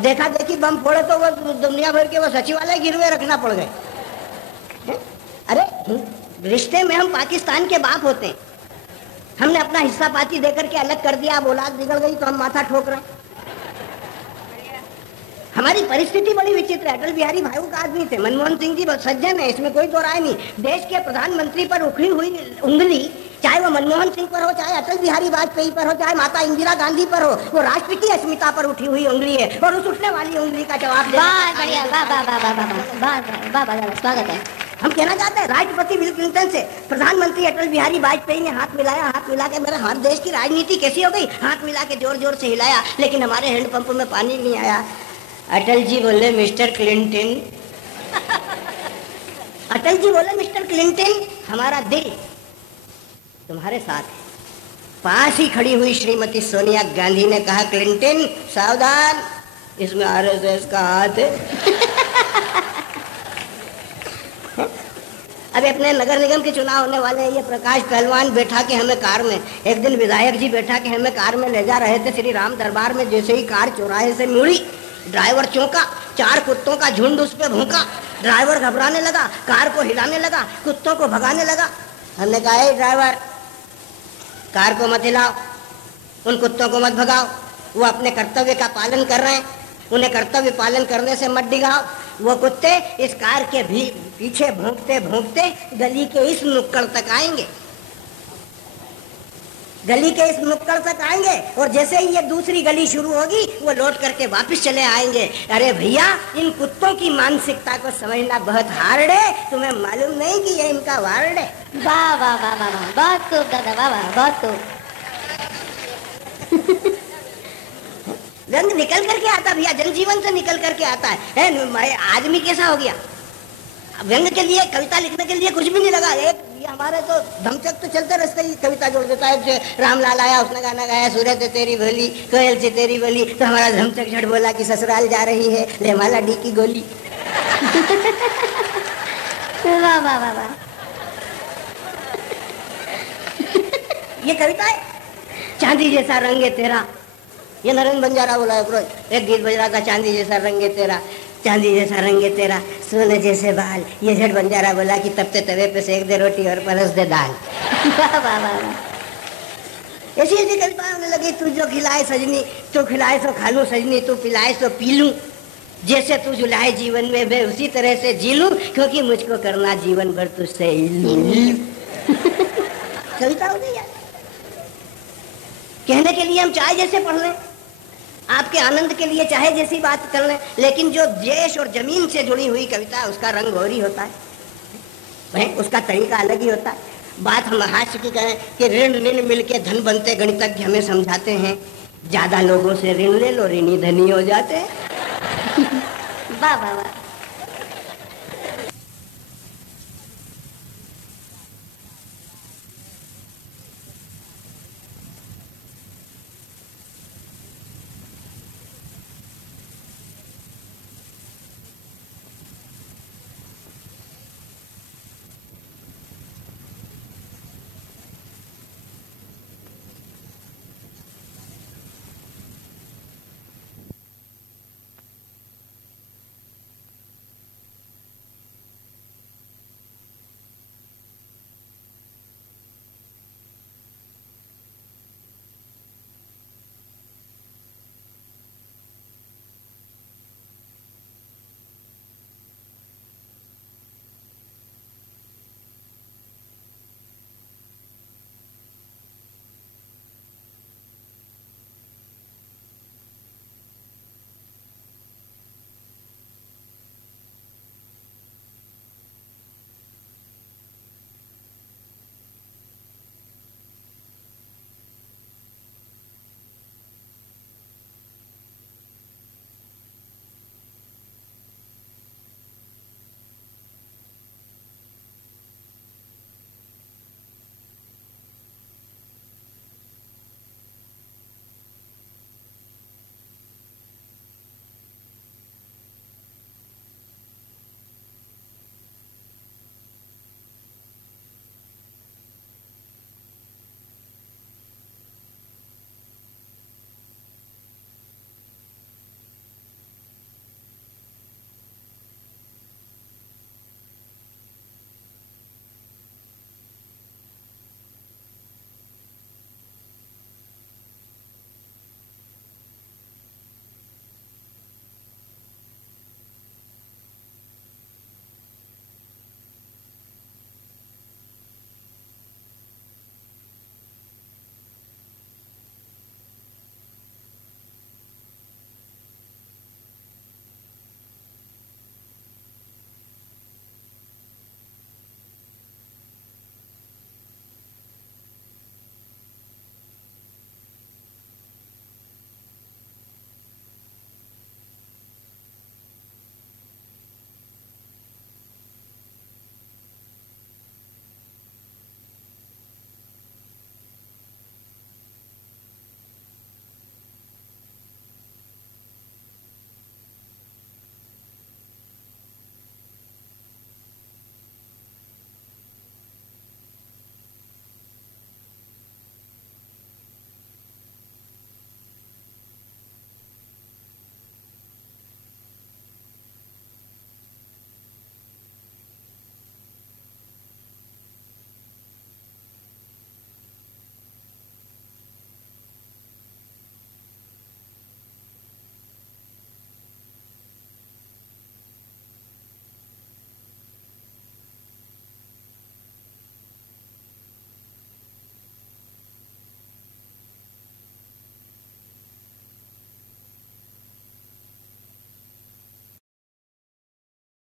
देखा देखी बम फोड़े तो वो दुनिया भर के वो सचिवालय गिरवे रखना पड़ गए। अरे रिश्ते में हम पाकिस्तान के बाप होते हैं, हमने अपना हिस्सा पाती देकर के अलग कर दिया, अब औलाद बिगड़ गई तो हम माथा ठोक रहे हैं। हमारी परिस्थिति बड़ी विचित्र है। अटल बिहारी भाई का आदमी थे, मनमोहन सिंह जी बहुत सज्जन है, इसमें कोई दो राय नहीं। देश के प्रधानमंत्री पर उखड़ी हुई उंगली, चाहे वो मनमोहन सिंह पर हो, चाहे अटल बिहारी वाजपेयी पर हो, चाहे माता इंदिरा गांधी पर हो, वो राष्ट्र की अस्मिता पर उठी हुई उंगली है और उस उठने वाली उंगली का जवाब स्वागत है। हम कहना चाहते हैं, राष्ट्रपति बिल क्लिंटन से प्रधानमंत्री अटल बिहारी वाजपेयी ने हाथ मिलाया। हाथ मिला के मेरा हर देश की राजनीति कैसी हो गई, हाथ मिला के जोर जोर से हिलाया, लेकिन हमारे हैंडपंप में पानी नहीं आया। अटल जी बोले, मिस्टर क्लिंटन, अटल जी बोले, मिस्टर क्लिंटन, हमारा दिल तुम्हारे साथ है। पास ही खड़ी हुई श्रीमती सोनिया गांधी ने कहा, क्लिंटन सावधान, इसमें आरएसएस का हाथ है। अभी अपने नगर निगम के चुनाव होने वाले हैं। ये प्रकाश पहलवान बैठा के हमें कार में, एक दिन विधायक जी बैठा के हमें कार में ले जा रहे थे श्री राम दरबार में। जैसे ही कार चौराहे से मुड़ी, ड्राइवर चौंका, 4 कुत्तों का झुंड उस पर भौंका। ड्राइवर घबराने लगा, कार को हिलाने लगा, कुत्तों को भगाने लगा। हमने कहा, ड्राइवर कार को मत हिलाओ, उन कुत्तों को मत भगाओ, वो अपने कर्तव्य का पालन कर रहे हैं, उन्हें कर्तव्य पालन करने से मत डिगाओ। वो कुत्ते इस कार के भी पीछे भौंकते भौंकते गली के इस नुक्कड़ तक आएंगे, गली के इस नुक्कड़ तक आएंगे और जैसे ही ये दूसरी गली शुरू होगी वो लौट करके वापस चले आएंगे। अरे भैया, इन कुत्तों की मानसिकता को समझना बहुत हार्ड है, तुम्हें मालूम नहीं कि ये इनका वार्ड है। वाह वाह वाह वाह वाह, बहुत खूब दादा, वाह वाह, बहुत खूब। रंग निकल करके आता भैया, जनजीवन से निकल करके आता है। आदमी कैसा हो गया, व्यंग के लिए, कविता लिखने के लिए कुछ भी नहीं लगा। एक ये हमारे तो धमचक तो चलते रास्ते ही कविता जोड़ देता है। रामलाल आया, उसने गाना गाया, सूरज से तेरी भली, कोयल से तेरी भली, तो हमारा धमचक झट बोला कि ससुराल जा रही है, ले माला डी की गोली। वाह वाह वाह वाह। ये कविता है, चांदी जैसा रंग है तेरा। ये नरेंद्र बंजारा बोला है, एक गीत बज रहा था, चांदी जैसा रंग है तेरा, चांदी जैसा रंग है तेरा, सोने जैसे बाल। ये झट बंजारा बोला कि तपते तवे पे सेक दे रोटी और परस दे दाल। वाह वाह वाह। ऐसी ऐसी कविताएं होने लगी। तू जो खिलाए सजनी, तू खिलाए तो खा लूं सजनी, तू पिलाए तो पी लूं, जैसे तू जुलाए जीवन में मैं उसी तरह से जी लूं, क्योंकि मुझको करना जीवन भर तुझसे कविता हो गई यार। कहने के लिए हम चाहे जैसे पढ़ लें, आपके आनंद के लिए चाहे जैसी बात कर लें, लेकिन जो देश और जमीन से जुड़ी हुई कविता है उसका रंग और ही होता है, उसका तरीका अलग ही होता है। बात हम हास्य की करें कि ऋण ऋण मिलके धन बनते, गणितज्ञ हमें समझाते हैं, ज्यादा लोगों से ऋण ले लो, ऋणी धनी हो जाते हैं। वाह वाह वाह।